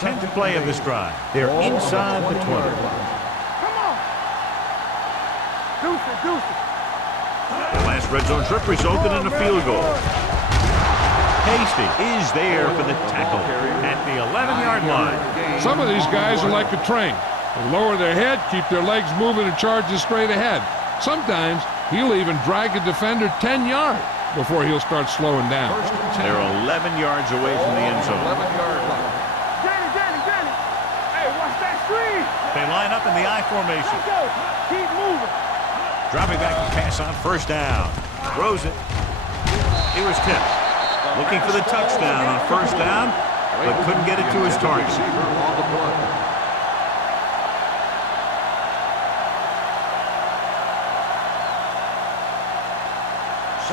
10th play of this drive. They're inside the 20. Come on. Deuce it. The last red zone trip resulted in a field goal. Hasty is there for the tackle at the 11-yard line. Some of these guys are like a train. They lower their head, keep their legs moving, and charges straight ahead. Sometimes he'll even drag a defender 10 yards before he'll start slowing down. They're 11 yards away from the end zone. 11-yard line. Danny. Hey, watch that screen. They line up in the I formation. Let's go. Keep moving. Dropping back to pass on first down. Throws it. He was tipped. Looking for the touchdown on first down, but couldn't get it to his target. On the play.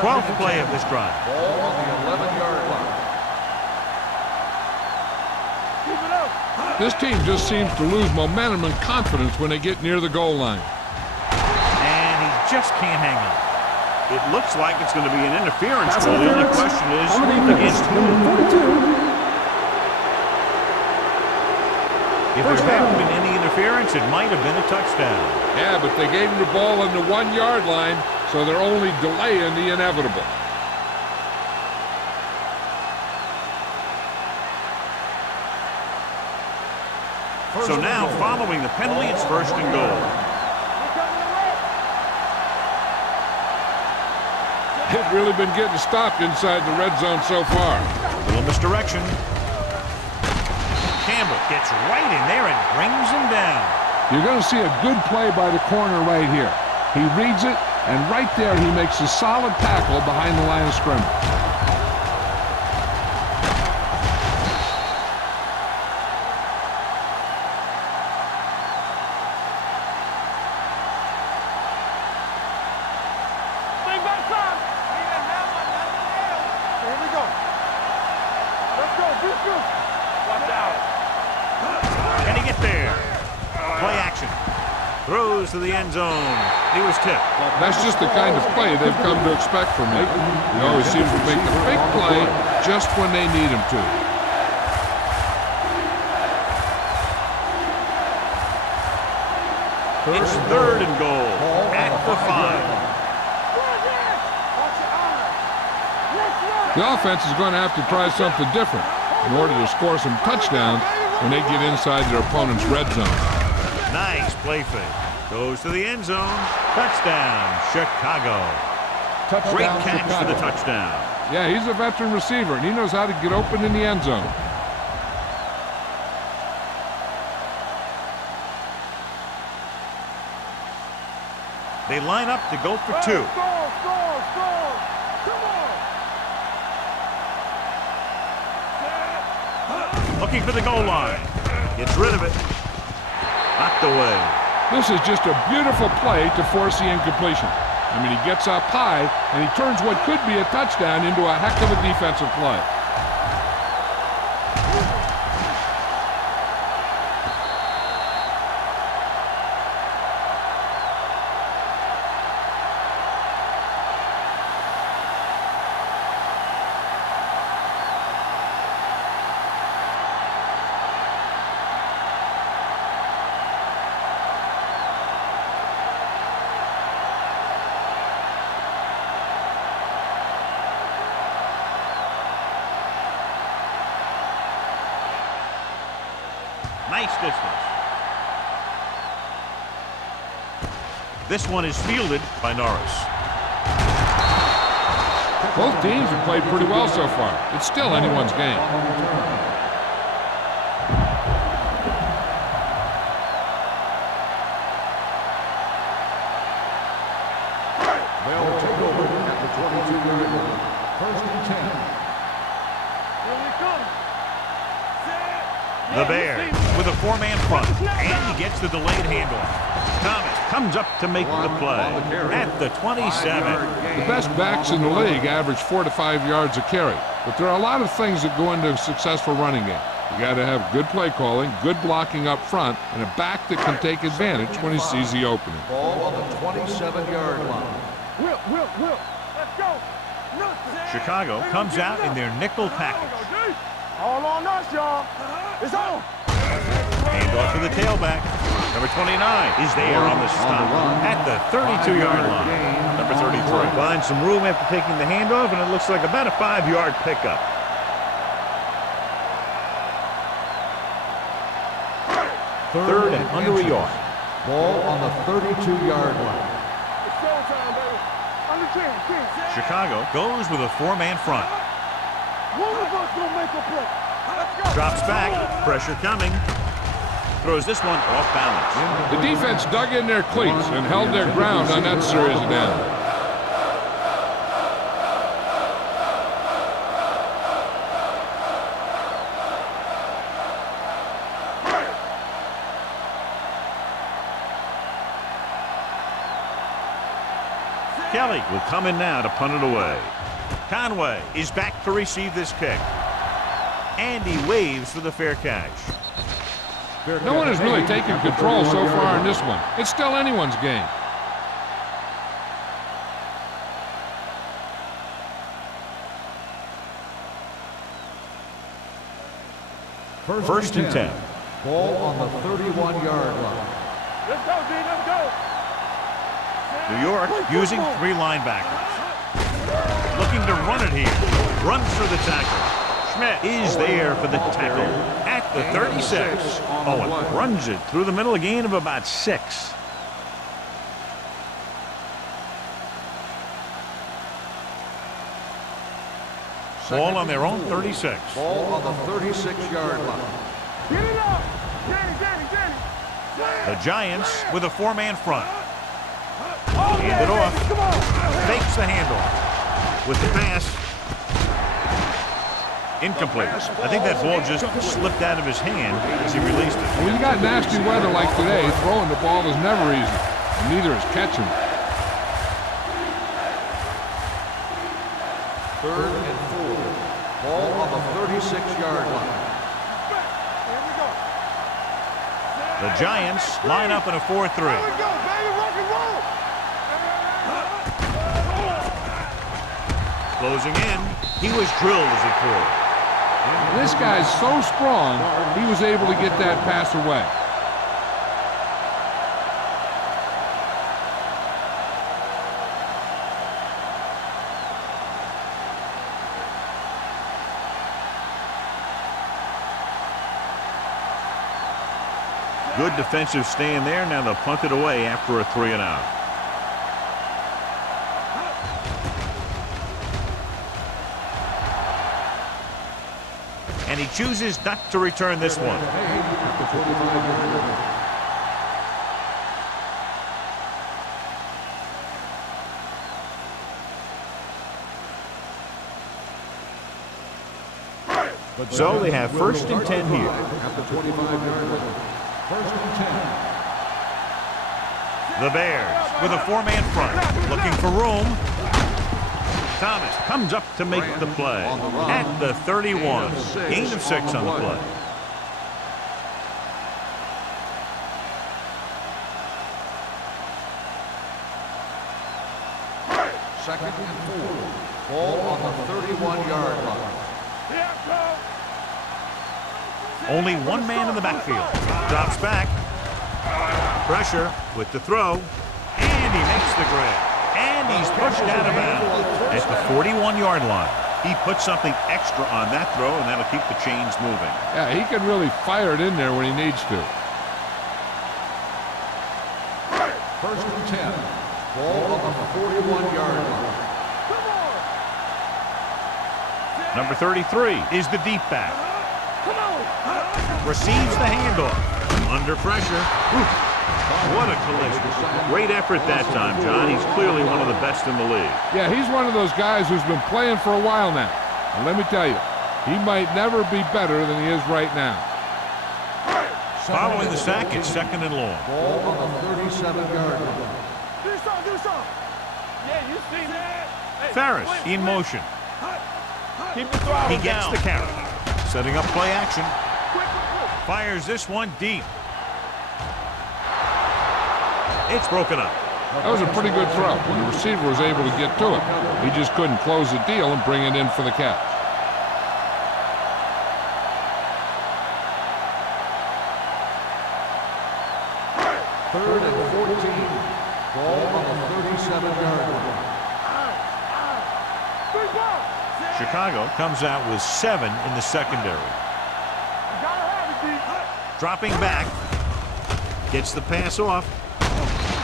Twelfth play of this drive. Ball on the 11-yard line. Keep it up. This team just seems to lose momentum and confidence when they get near the goal line. And he just can't hang on. It looks like it's going to be an interference. Pass So the only interference. question is, On the defense, against whom? number 42. If there hadn't been any interference, it might have been a touchdown. Yeah, but they gave him the ball on the 1 yard line, so they're only delaying the inevitable. So now, following the penalty, it's first and goal. They've really been getting stopped inside the red zone so far. A little misdirection. Campbell gets right in there and brings him down. You're going to see a good play by the corner right here. He reads it, and right there he makes a solid tackle behind the line of scrimmage. Can he get there? Play action. Throws to the end zone. He was tipped. That's just the kind of play they've come to expect from him. He always seems to make the big play just when they need him to. It's third and goal at the 5. The offense is going to have to try something different in order to score some touchdowns when they get inside their opponent's red zone. Nice play fake. Goes to the end zone. Touchdown, Chicago. Great catch for the touchdown. Yeah, he's a veteran receiver, and he knows how to get open in the end zone. They line up to go for 2. Looking for the goal line. Gets rid of it. Knocked away. This is just a beautiful play to force the incompletion. I mean, he gets up high, and he turns what could be a touchdown into a heck of a defensive play. Nice distance. This one is fielded by Norris. Both teams have played pretty well so far. It's still anyone's game. They'll take over at the 22-yard line. First and 10. The Bears with a 4-man front, and he gets the delayed handoff. Thomas comes up to make the play at the 27. The best backs in the league average 4 to 5 yards a carry, but there are a lot of things that go into a successful running game. You got to have good play calling, good blocking up front, and a back that can take advantage when he sees the opening. Ball on the 27-yard line. Will. Let's go. Chicago comes out in their nickel package. All on us, y'all. It's on. Handoff to the tailback. Number 29 is there on the stop at the 32-yard line. Number 33 finds some room after taking the handoff, and it looks like about a 5-yard pickup. Third and under a yard. Ball on the 32-yard line. It's showtime, baby. Under 10. Chicago goes with a 4-man front. One of us gonna make a play. Let's go. Drops back. Pressure coming. Throws this one off balance. The defense dug in their cleats and held their ground on that series of downs. Kelly will come in now to punt it away. Conway is back to receive this kick. And he waves for the fair catch. No one has really taken control so far in this one. It's still anyone's game. First and 10. Ball on the 31-yard line. Let's go, D. Let's go. New York using 3 linebackers. Looking to run it here. Runs through the tackle. Schmidt is there for the tackle at the 36. Oh, and runs it through the middle, a gain of about 6. Ball on their own 36. Ball on the 36-yard line. Get it up. Danny. The Giants with a 4-man front. Oh, Hand it off. Come on. Fakes the handoff. With the pass. Incomplete. I think that ball just slipped out of his hand as he released it. When you got nasty weather like today, throwing the ball is never easy, and neither is catching it. 3rd and 4. Ball on the 36-yard line. Here we go. The Giants line up in a 4-3. Here we go, baby. Rock and roll. Closing in. He was drilled as he threw. This guy's so strong, he was able to get that pass away. Good defensive stand there. Now they'll punt it away after a 3-and-out. And he chooses not to return this one. So they have 1st and 10 here. At the 25-yard line. 1st and 10. The Bears with a 4-man front, looking for room. Thomas comes up to make the play at the 31. Gain of 6 on the play. Second and 4. Ball on the 31-yard line. Only one man in the backfield. Drops back. Pressure with the throw. And he makes the grab. And he's pushed out of bounds at the 41-yard line. He puts something extra on that throw, and that'll keep the chains moving. Yeah, he can really fire it in there when he needs to. 1st and 10. Ball on the 41-yard line. Number 33 is the deep back. Receives the handoff. Under pressure. What a collision. Great effort that time, John. He's clearly one of the best in the league. Yeah, he's one of those guys who's been playing for a while now. And let me tell you, he might never be better than he is right now. Following the sack, it's 2nd and long. Ball on the 37-yard line. Do something. Yeah, you see that? Hey, Ferris in motion. Keep the throttle He gets down. the carry. Setting up play action. Fires this one deep. It's broken up. That was a pretty good throw. And the receiver was able to get to it. He just couldn't close the deal and bring it in for the catch. Third and 14. Ball on the 37-yard line. Chicago comes out with 7 in the secondary. Dropping back. Gets the pass off.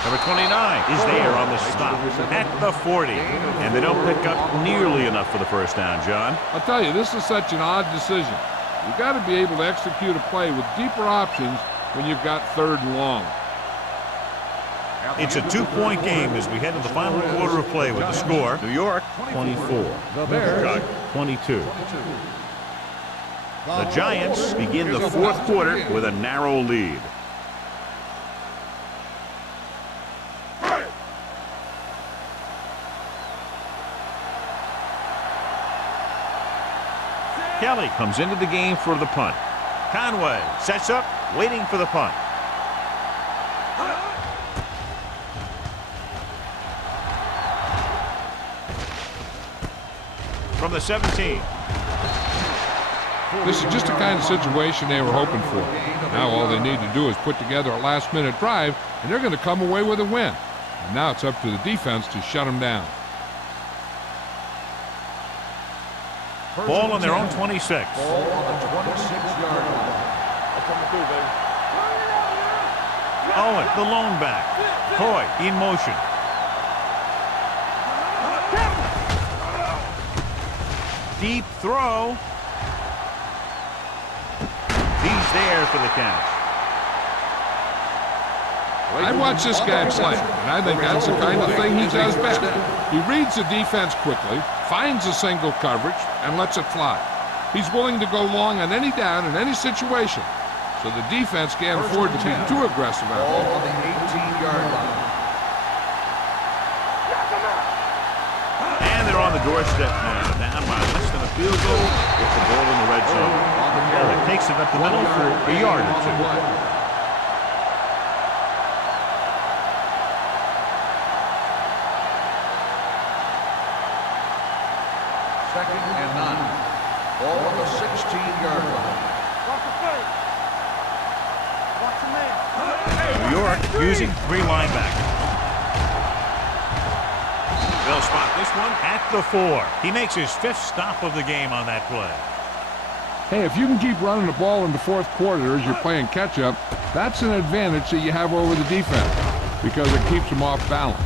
Number 29 is there on the stop at the 40. And they don't pick up nearly enough for the first down, John. I'll tell you, this is such an odd decision. You've got to be able to execute a play with deeper options when you've got 3rd and long. It's a 2-point game as we head to the final quarter of play with the score. New York, 24. Chicago, 22. The Giants begin the 4th quarter with a narrow lead. Kelly comes into the game for the punt. Conway sets up, waiting for the punt. From the 17. This is just the kind of situation they were hoping for. Now all they need to do is put together a last-minute drive, and they're going to come away with a win. And now it's up to the defense to shut them down. Ball on their own 26. Ball on the 26-yard line. Owen, the lone back. Coy in motion. Deep throw. He's there for the catch. I watch this guy play, and I think that's the kind of thing he does best. He reads the defense quickly, finds a single coverage, and lets it fly. He's willing to go long on any down in any situation, so the defense can't afford to be too aggressive out Ball there. on the 18-yard line. And they're on the doorstep now. Down by less than a field goal with the ball in the red zone. Well, it takes it up the middle for a yard or two. Second and 9. Ball on the 16-yard line. Watch the play. Watch the man. New York using 3 linebackers. They'll spot this one at the 4. He makes his 5th stop of the game on that play. Hey, if you can keep running the ball in the fourth quarter as you're playing catch-up, that's an advantage that you have over the defense because it keeps them off balance.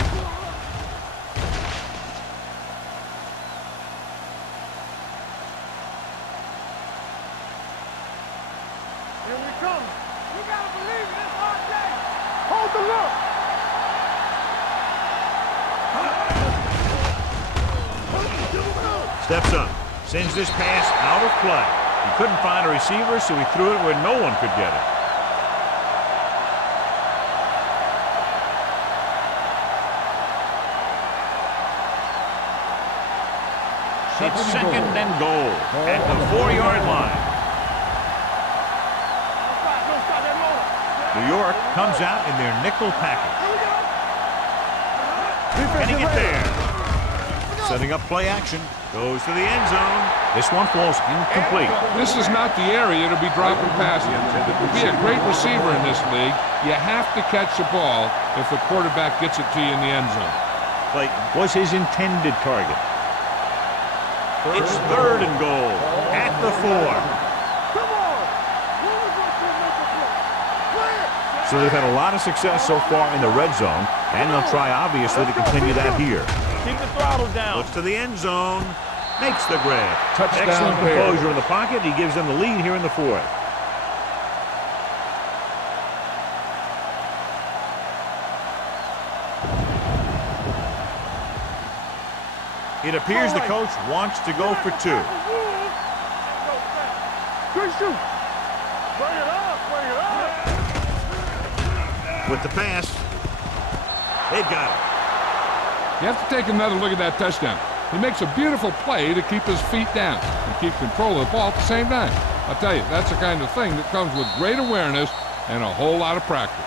Here we come. You gotta believe it. It's hard day. Hold the look. Steps up. Sends this pass out of play. He couldn't find a receiver, so he threw it where no one could get it. It's second and goal at the 4-yard line. Don't stop that motor. New York comes out in their nickel package. Getting it there. Setting up play action. Goes to the end zone. This one falls incomplete. This is not the area to be dropping passes. To be a great receiver in this league, you have to catch the ball if the quarterback gets it to you in the end zone. Like, was his intended target. It's third and goal at the 4. Come on. Who was going to make the play? Play it. So they've had a lot of success so far in the red zone, and they'll try, obviously, to continue that here. Keep the throttle down. Looks to the end zone, makes the grab. Touchdown Excellent Bears. composure in the pocket. He gives them the lead here in the 4th. It appears the coach wants to go for 2. Good shoot. Bring it up. Bring it up. With the pass, they've got it. You have to take another look at that touchdown. He makes a beautiful play to keep his feet down and keep control of the ball at the same time. I'll tell you, that's the kind of thing that comes with great awareness and a whole lot of practice.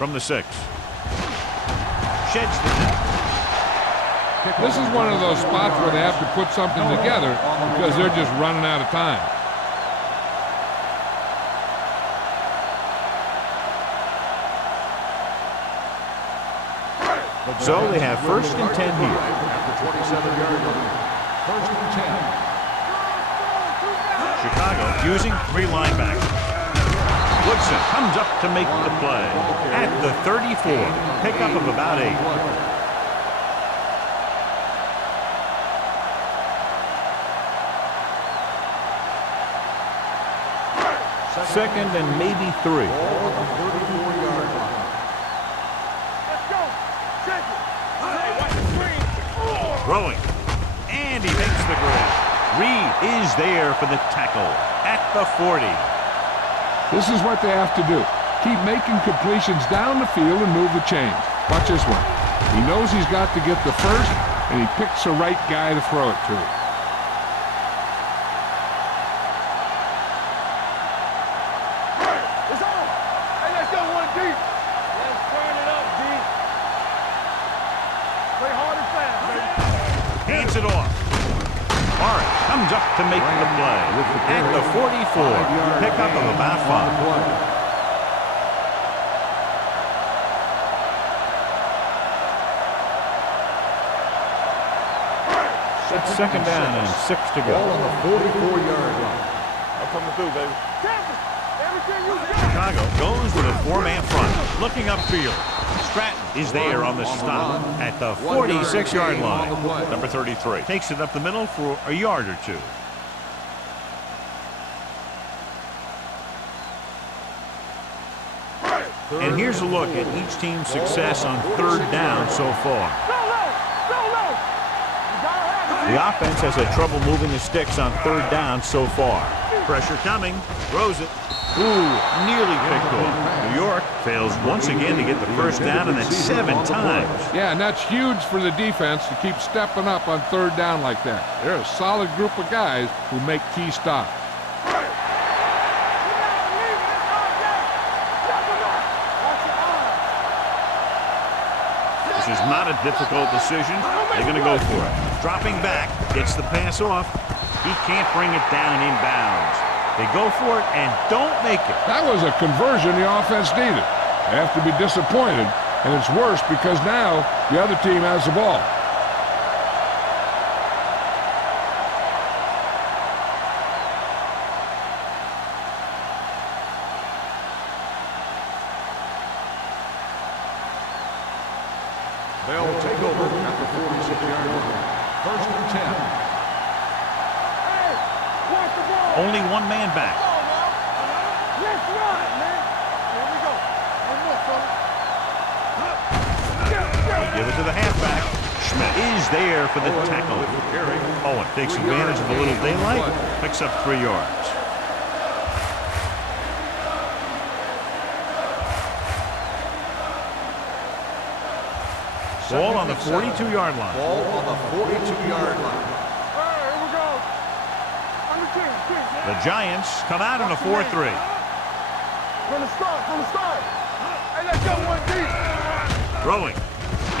From the 6. Sheds the net. This is one of those spots where they have to put something together because they're just running out of time. So they have first and 10 here. At the 27-yard line. First and 10. Chicago using 3 linebackers. Woodson comes up to make the play at the 34. Pickup of about 8. Second and maybe 3. Ball on the 34-yard line. Let's go. Check it. Hey, watch the screen. Throwing. And And he makes the grade. Reed is there for the tackle at the 40. This is what they have to do. Keep making completions down the field and move the chains. Watch this one. He knows he's got to get the first, and he picks the right guy to throw it to. It's on. Hey, let's go one deep. Let's turn it up, D. Play hard and fast, baby. Hands it off. Hart comes up to make the play at the 44. Pickup of about 5. It's second down and 6 to go. Ball on the 44-yard line. I'm coming through, baby. Everything you got. Chicago goes with a 4-man front, looking upfield. Stratton is there on the stop at the 46-yard line. Number 33 takes it up the middle for a yard or two. And here's a look at each team's success on third down so far. The offense has had trouble moving the sticks on third down so far. Pressure coming, throws it. Ooh, nearly picked off. New York fails once again to get the first down, and that's 7 times. Yeah, and that's huge for the defense to keep stepping up on third down like that. They're a solid group of guys who make key stops. This is not a difficult decision. They're going to go for it. Dropping back, gets the pass off. He can't bring it down inbounds. They go for it and don't make it. That was a conversion the offense needed. They have to be disappointed, and it's worse because now the other team has the ball. They'll take over at the 46-yard line. First and 10. Hey, watch the ball. Only one man back. Let's run, man. Here we go. One more, fella. Give it to the halfback. Schmidt is there for the tackle. Owen takes advantage of a little daylight, picks up 3 yards. Ball on the 42-yard line. Ball on the 42-yard line. All right, here we go. On the 10. The Giants come out in a 4-3. From the start. Hey, let's go one deep. Throwing.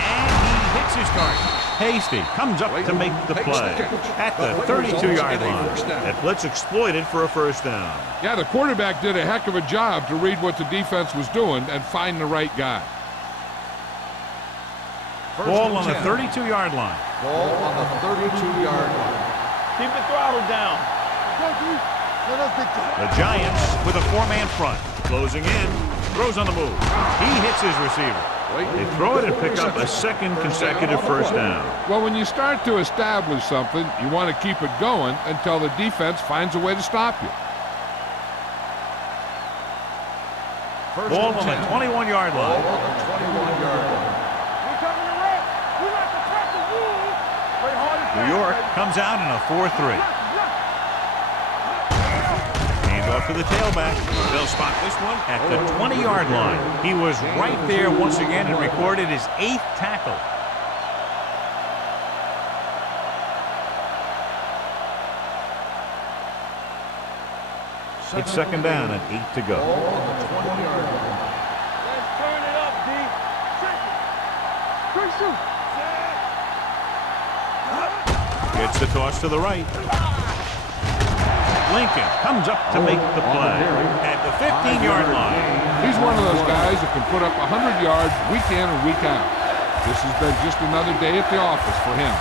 And he hits his target. Hasty comes up to make the play at the 32-yard line. That blitz exploited for a first down. Yeah, the quarterback did a heck of a job to read what the defense was doing and find the right guy. Ball on the 32-yard line. Ball on the 32-yard line. Keep the throttle down. The Giants with a 4-man front. Closing in. Throws on the move. He hits his receiver. They throw it and pick up a second consecutive first down. Well, when you start to establish something, you want to keep it going until the defense finds a way to stop you. Ball on the 21-yard line. Ball on the 21-yard line. New York comes out in a 4-3. Hands off to the tailback. They'll spot this one at the 20-yard line. He was right there once again and recorded his 8th tackle. It's second down and 8 to go. Ball on the 20-yard line. Let's turn it up, D. Quick shoot. Gets the toss to the right. Lincoln comes up to make the play at the 15-yard line. He's one of those guys that can put up 100 yards week in and week out. This has been just another day at the office for him.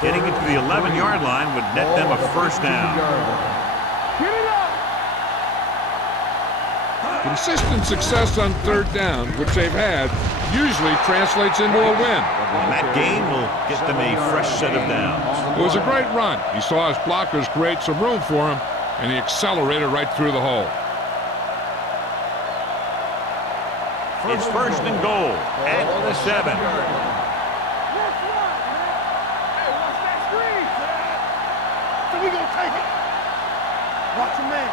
Getting it to the 11-yard line would net them a first down. Get it up. Consistent success on third down, which they've had, usually translates into a win. And that gain will get them a fresh set of downs. It was a great run. He saw his blockers create some room for him, and he accelerated right through the hole. It's first and goal at the 7. Watch your man.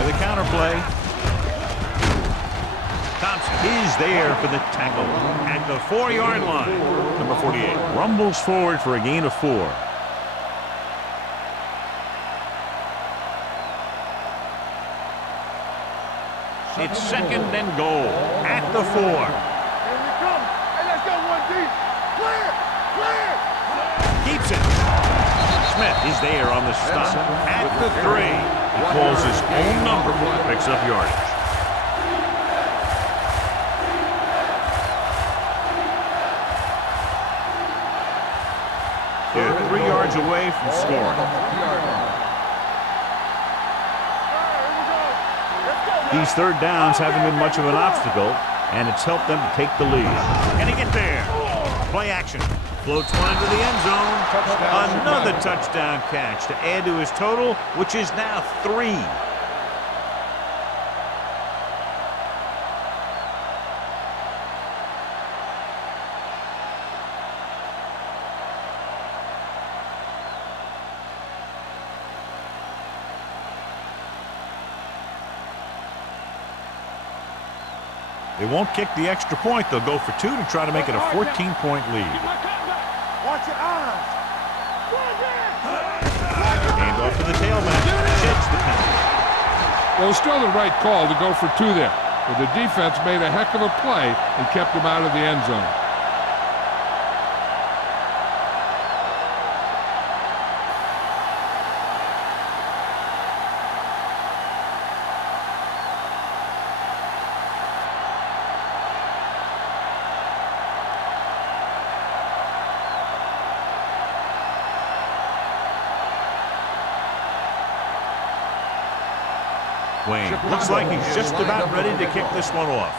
With a counter play. Thompson is there for the tackle at the 4-yard line. Number 48 rumbles forward for a gain of 4. It's 2nd and goal at the 4. Here we come. Hey, let's go 1D. Clear. Clear. Keeps it. Smith is there on the stop at the 3. He calls his own number, picks up yardage. They're 3 yards away from scoring. These third downs haven't been much of an obstacle, and it's helped them to take the lead. Can he get there? Play action. Floats one into the end zone. Another touchdown catch to add to his total, which is now 3. They won't kick the extra point. They'll go for 2 to try to make it a 14-point lead. Watch your eyes. Hand off to the tailback. Sheds the penalty. Well, it's still the right call to go for 2 there. But the defense made a heck of a play and kept him out of the end zone. Wayne looks like he's just about ready to kick this one off.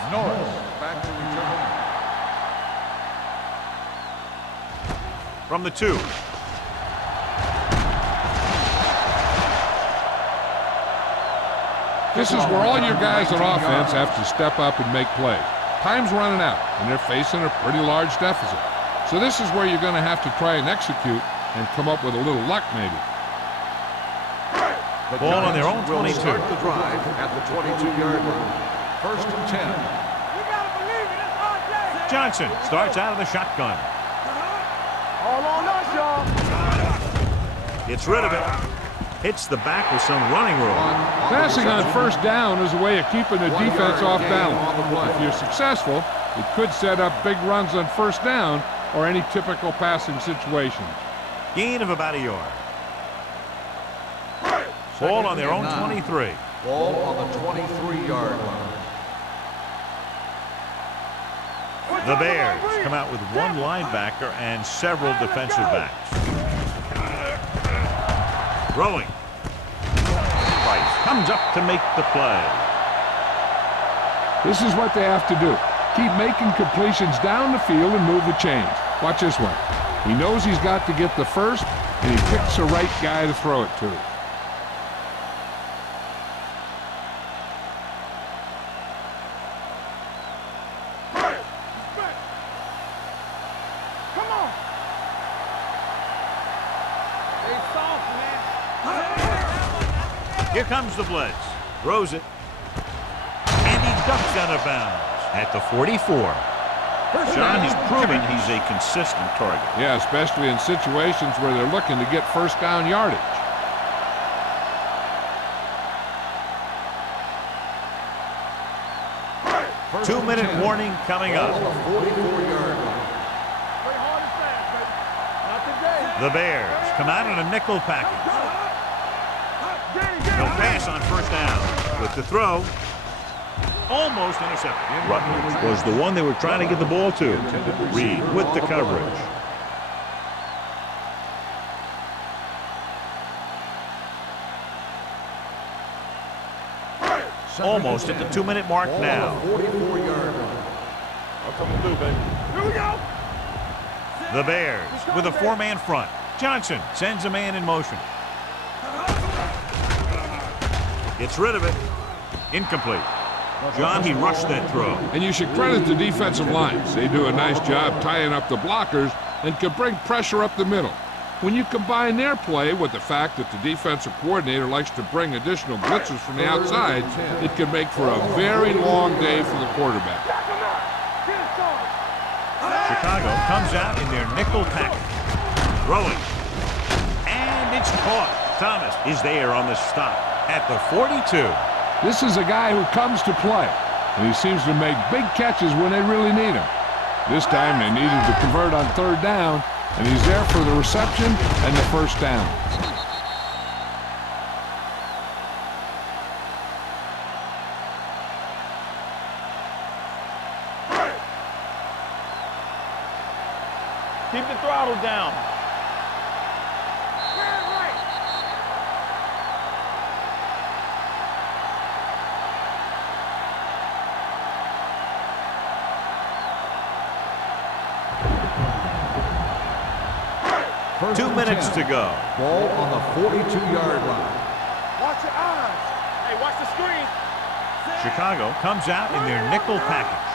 Back to return. From the 2. This is where all your guys on offense have to step up and make plays. Time's running out, and they're facing a pretty large deficit. So this is where you're going to have to try and execute and come up with a little luck maybe. The Ball on their own Giants will 22. start the drive at the 22-yard line. 1st and 10. We gotta believe it. It's our day. Johnson starts out of the shotgun. All on us, y'all. Gets rid of it. Hits the back with some running room. Passing on 1st down is a way of keeping the defense off balance. If you're successful, it could set up big runs on 1st down or any typical passing situations. Gain of about a yard. Ball on their own 23. Ball on the 23-yard line. The Bears come out with 1 linebacker and several defensive backs. Throwing. Price comes up to make the play. This is what they have to do. Keep making completions down the field and move the chains. Watch this one. He knows he's got to get the first, and he picks the right guy to throw it to. Come on. Stay soft, man. Here comes the blitz. Throws it. And he ducks out of bounds at the 44. John, he's proven he's a consistent target. Yeah, especially in situations where they're looking to get 1st down yardage. Two-minute warning coming up. Ball on the 44-yard line. Play hard and fast, baby. Not today. The Bears come out in a nickel package. No pass on 1st down. With the throw, almost intercepted. Rutledge was the one they were trying to get the ball to. Reed with the coverage. Almost at the 2-minute mark now. 44-yard line. I'll come through, baby. Here we go. The Bears with a 4-man front. Johnson sends a man in motion. Gets rid of it. Incomplete. John, he rushed that throw. And you should credit the defensive lines. They do a nice job tying up the blockers and can bring pressure up the middle. When you combine their play with the fact that the defensive coordinator likes to bring additional blitzers from the outside, it can make for a very long day for the quarterback. Chicago comes out in their nickel package. Throwing. And it's caught. Thomas is there on the stop at the 42. This is a guy who comes to play, and he seems to make big catches when they really need him. This time they needed to convert on third down, and he's there for the reception and the first down. Keep the throttle down. First 2 minutes to go. Ball on the 42-yard line. Watch your eyes. Hey, watch the screen. Chicago comes out in their nickel package.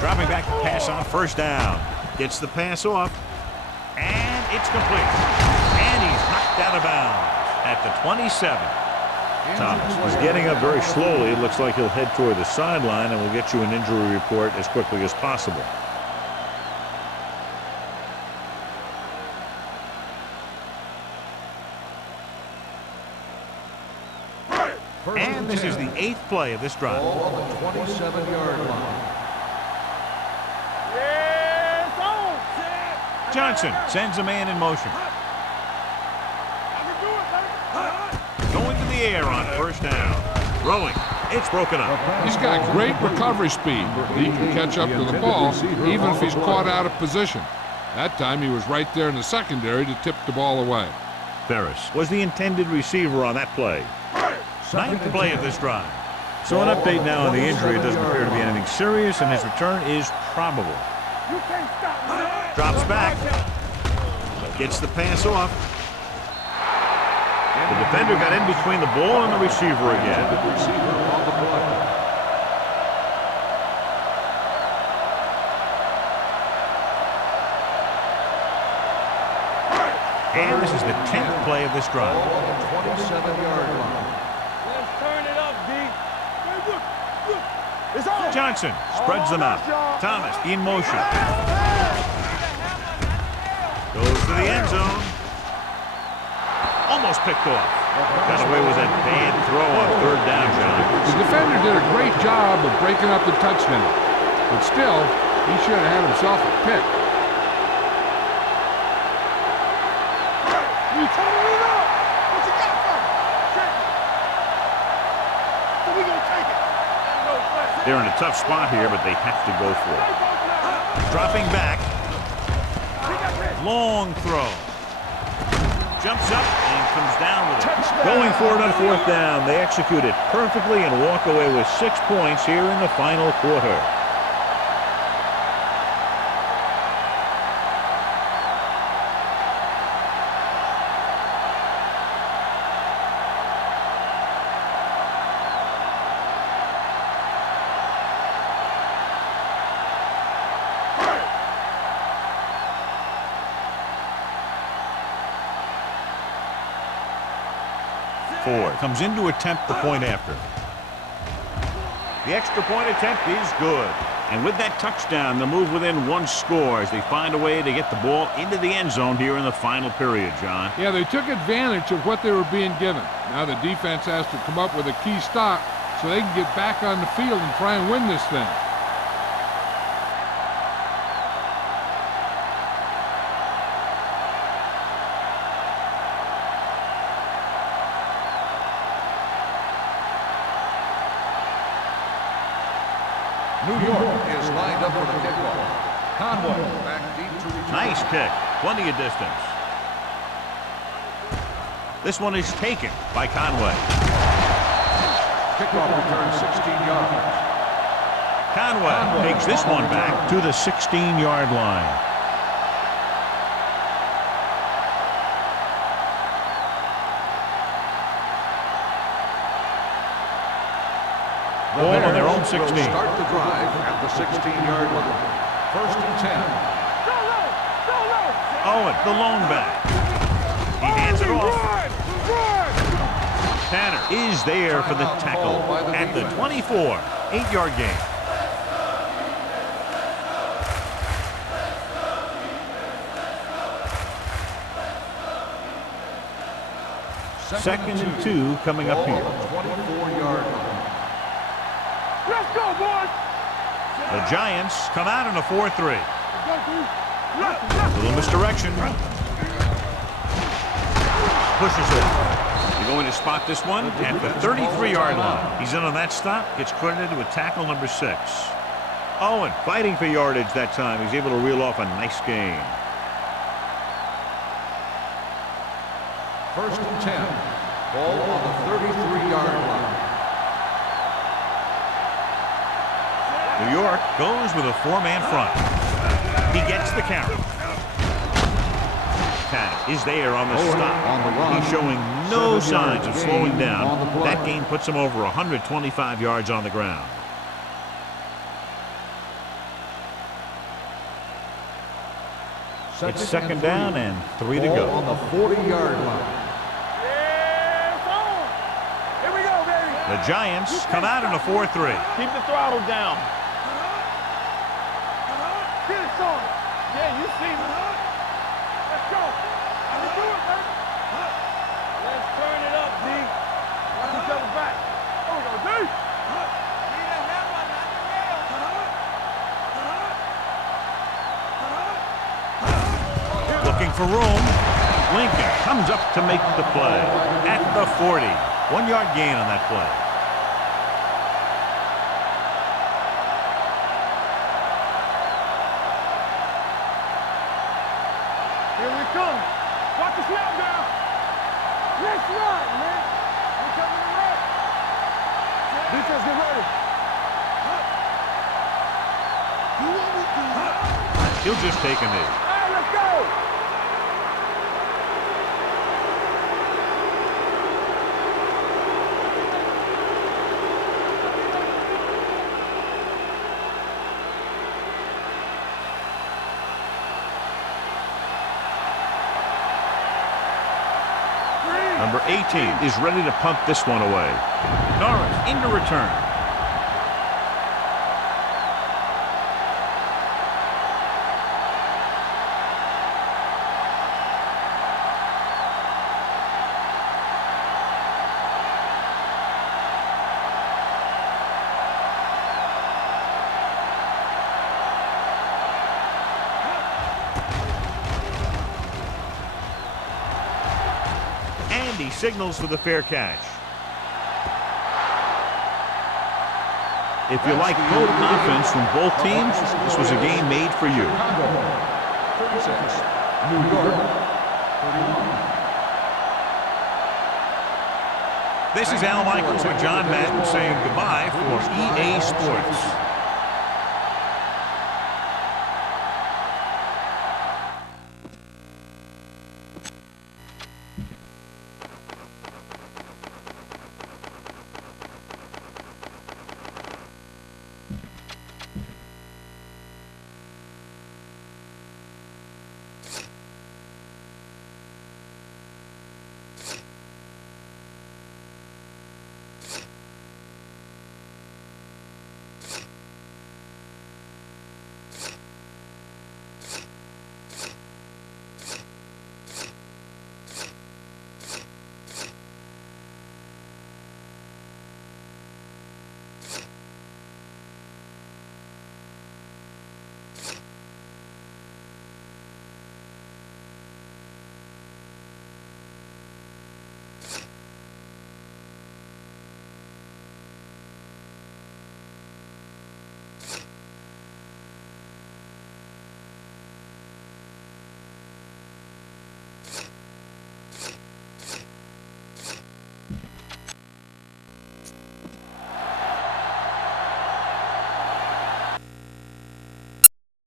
Dropping back to pass on first down. Gets the pass off. And it's complete. And he's knocked out of bounds at the 27. Thomas is getting up very slowly. It looks like he'll head toward the sideline, and we'll get you an injury report as quickly as possible. And this is the 8th play of this drive. Ball on the 27-yard line. Yeah, it's on. Johnson sends a man in motion. I can do it, baby. Going to the air on first down. Throwing. It's broken up. He's got great recovery speed. He can catch up to the ball even if he's caught out of position. That time he was right there in the secondary to tip the ball away. Ferris was the intended receiver on that play. 9th play of this drive. So an update now on the injury. It doesn't appear to be anything serious, and his return is probable. You can't stop me. Drops back. Gets the pass off. The defender got in between the ball and the receiver again. Receiver on the play. And this is the 10th play of this drive. Ball on the 27-yard line. Let's turn it up, D. Hey, look. It's on. Johnson spreads them out. Thomas in motion. Goes to the end zone. Almost picked off. Got away with that bad throw on third down, John. The defender did a great job of breaking up the touchdown, but still, he should have had himself a pick. You turn it up. What you got for me? So we gonna take it. They're in a tough spot here, but they have to go for it. Dropping back. Long throw. Jumps up and comes down with it. Going for it on fourth down. They execute it perfectly and walk away with 6 points here in the final quarter. Ford comes in to attempt the point after. The extra point attempt is good. And with that touchdown, they'll move within 1 score as they find a way to get the ball into the end zone here in the final period, John. Yeah, they took advantage of what they were being given. Now the defense has to come up with a key stop so they can get back on the field and try and win this thing. New York is lined up for the kickoff. Conway back deep to return. Nice kick. Plenty of distance. This one is taken by Conway. Kickoff return 16 yards. Conway takes this one back to the 16-yard line. Ball on their own 16. Start the drive at the 16-yard line. First and 10. Go low! Go low! Owen, the lone back. He hands it off. Run! Run! Tanner is there for the tackle at the 24. 8-yard gain. Second and 2 coming up here. 24-yard line. Let's go, boys! The Giants come out in a 4-3. Let's Little misdirection. Pushes it. You're going to spot this one at the 33-yard line. He's in on that stop. Gets credited with tackle number 6. Owen fighting for yardage that time. He's able to reel off a nice gain. First and 10. Ball on the 33-yard line. New York goes with a 4-man front. He gets the carry. Tanner is there on the stop. On the run. He's showing no 7 signs yards of gain slowing on down. the play. That gain puts him over 125 yards on the ground. It's second down and 3 to Ball go. on the 40-yard line. Yeah, it's on! Here we go, baby! The Giants come out in a 4-3. Keep the throttle down. Get it, son! Yeah, you see me. Let's go! Let's do it, baby! Let's turn it up, D. Watch each other back. There we go, D! Looking for room. Lincoln comes up to make the play at the 40. 1-yard gain on that play. Here we come. Watch the snap down. Let's run, man. We're coming to run. Defense, get ready. He'll just take a knee. All right, let's go. Number 18 is ready to punt this one away. Norris into return. And he signals for the fair catch. If you like total offense from both teams, this was a game made for you. Chicago, 36. New York, 31. This is Al Michaels with John Madden saying goodbye for EA Sports.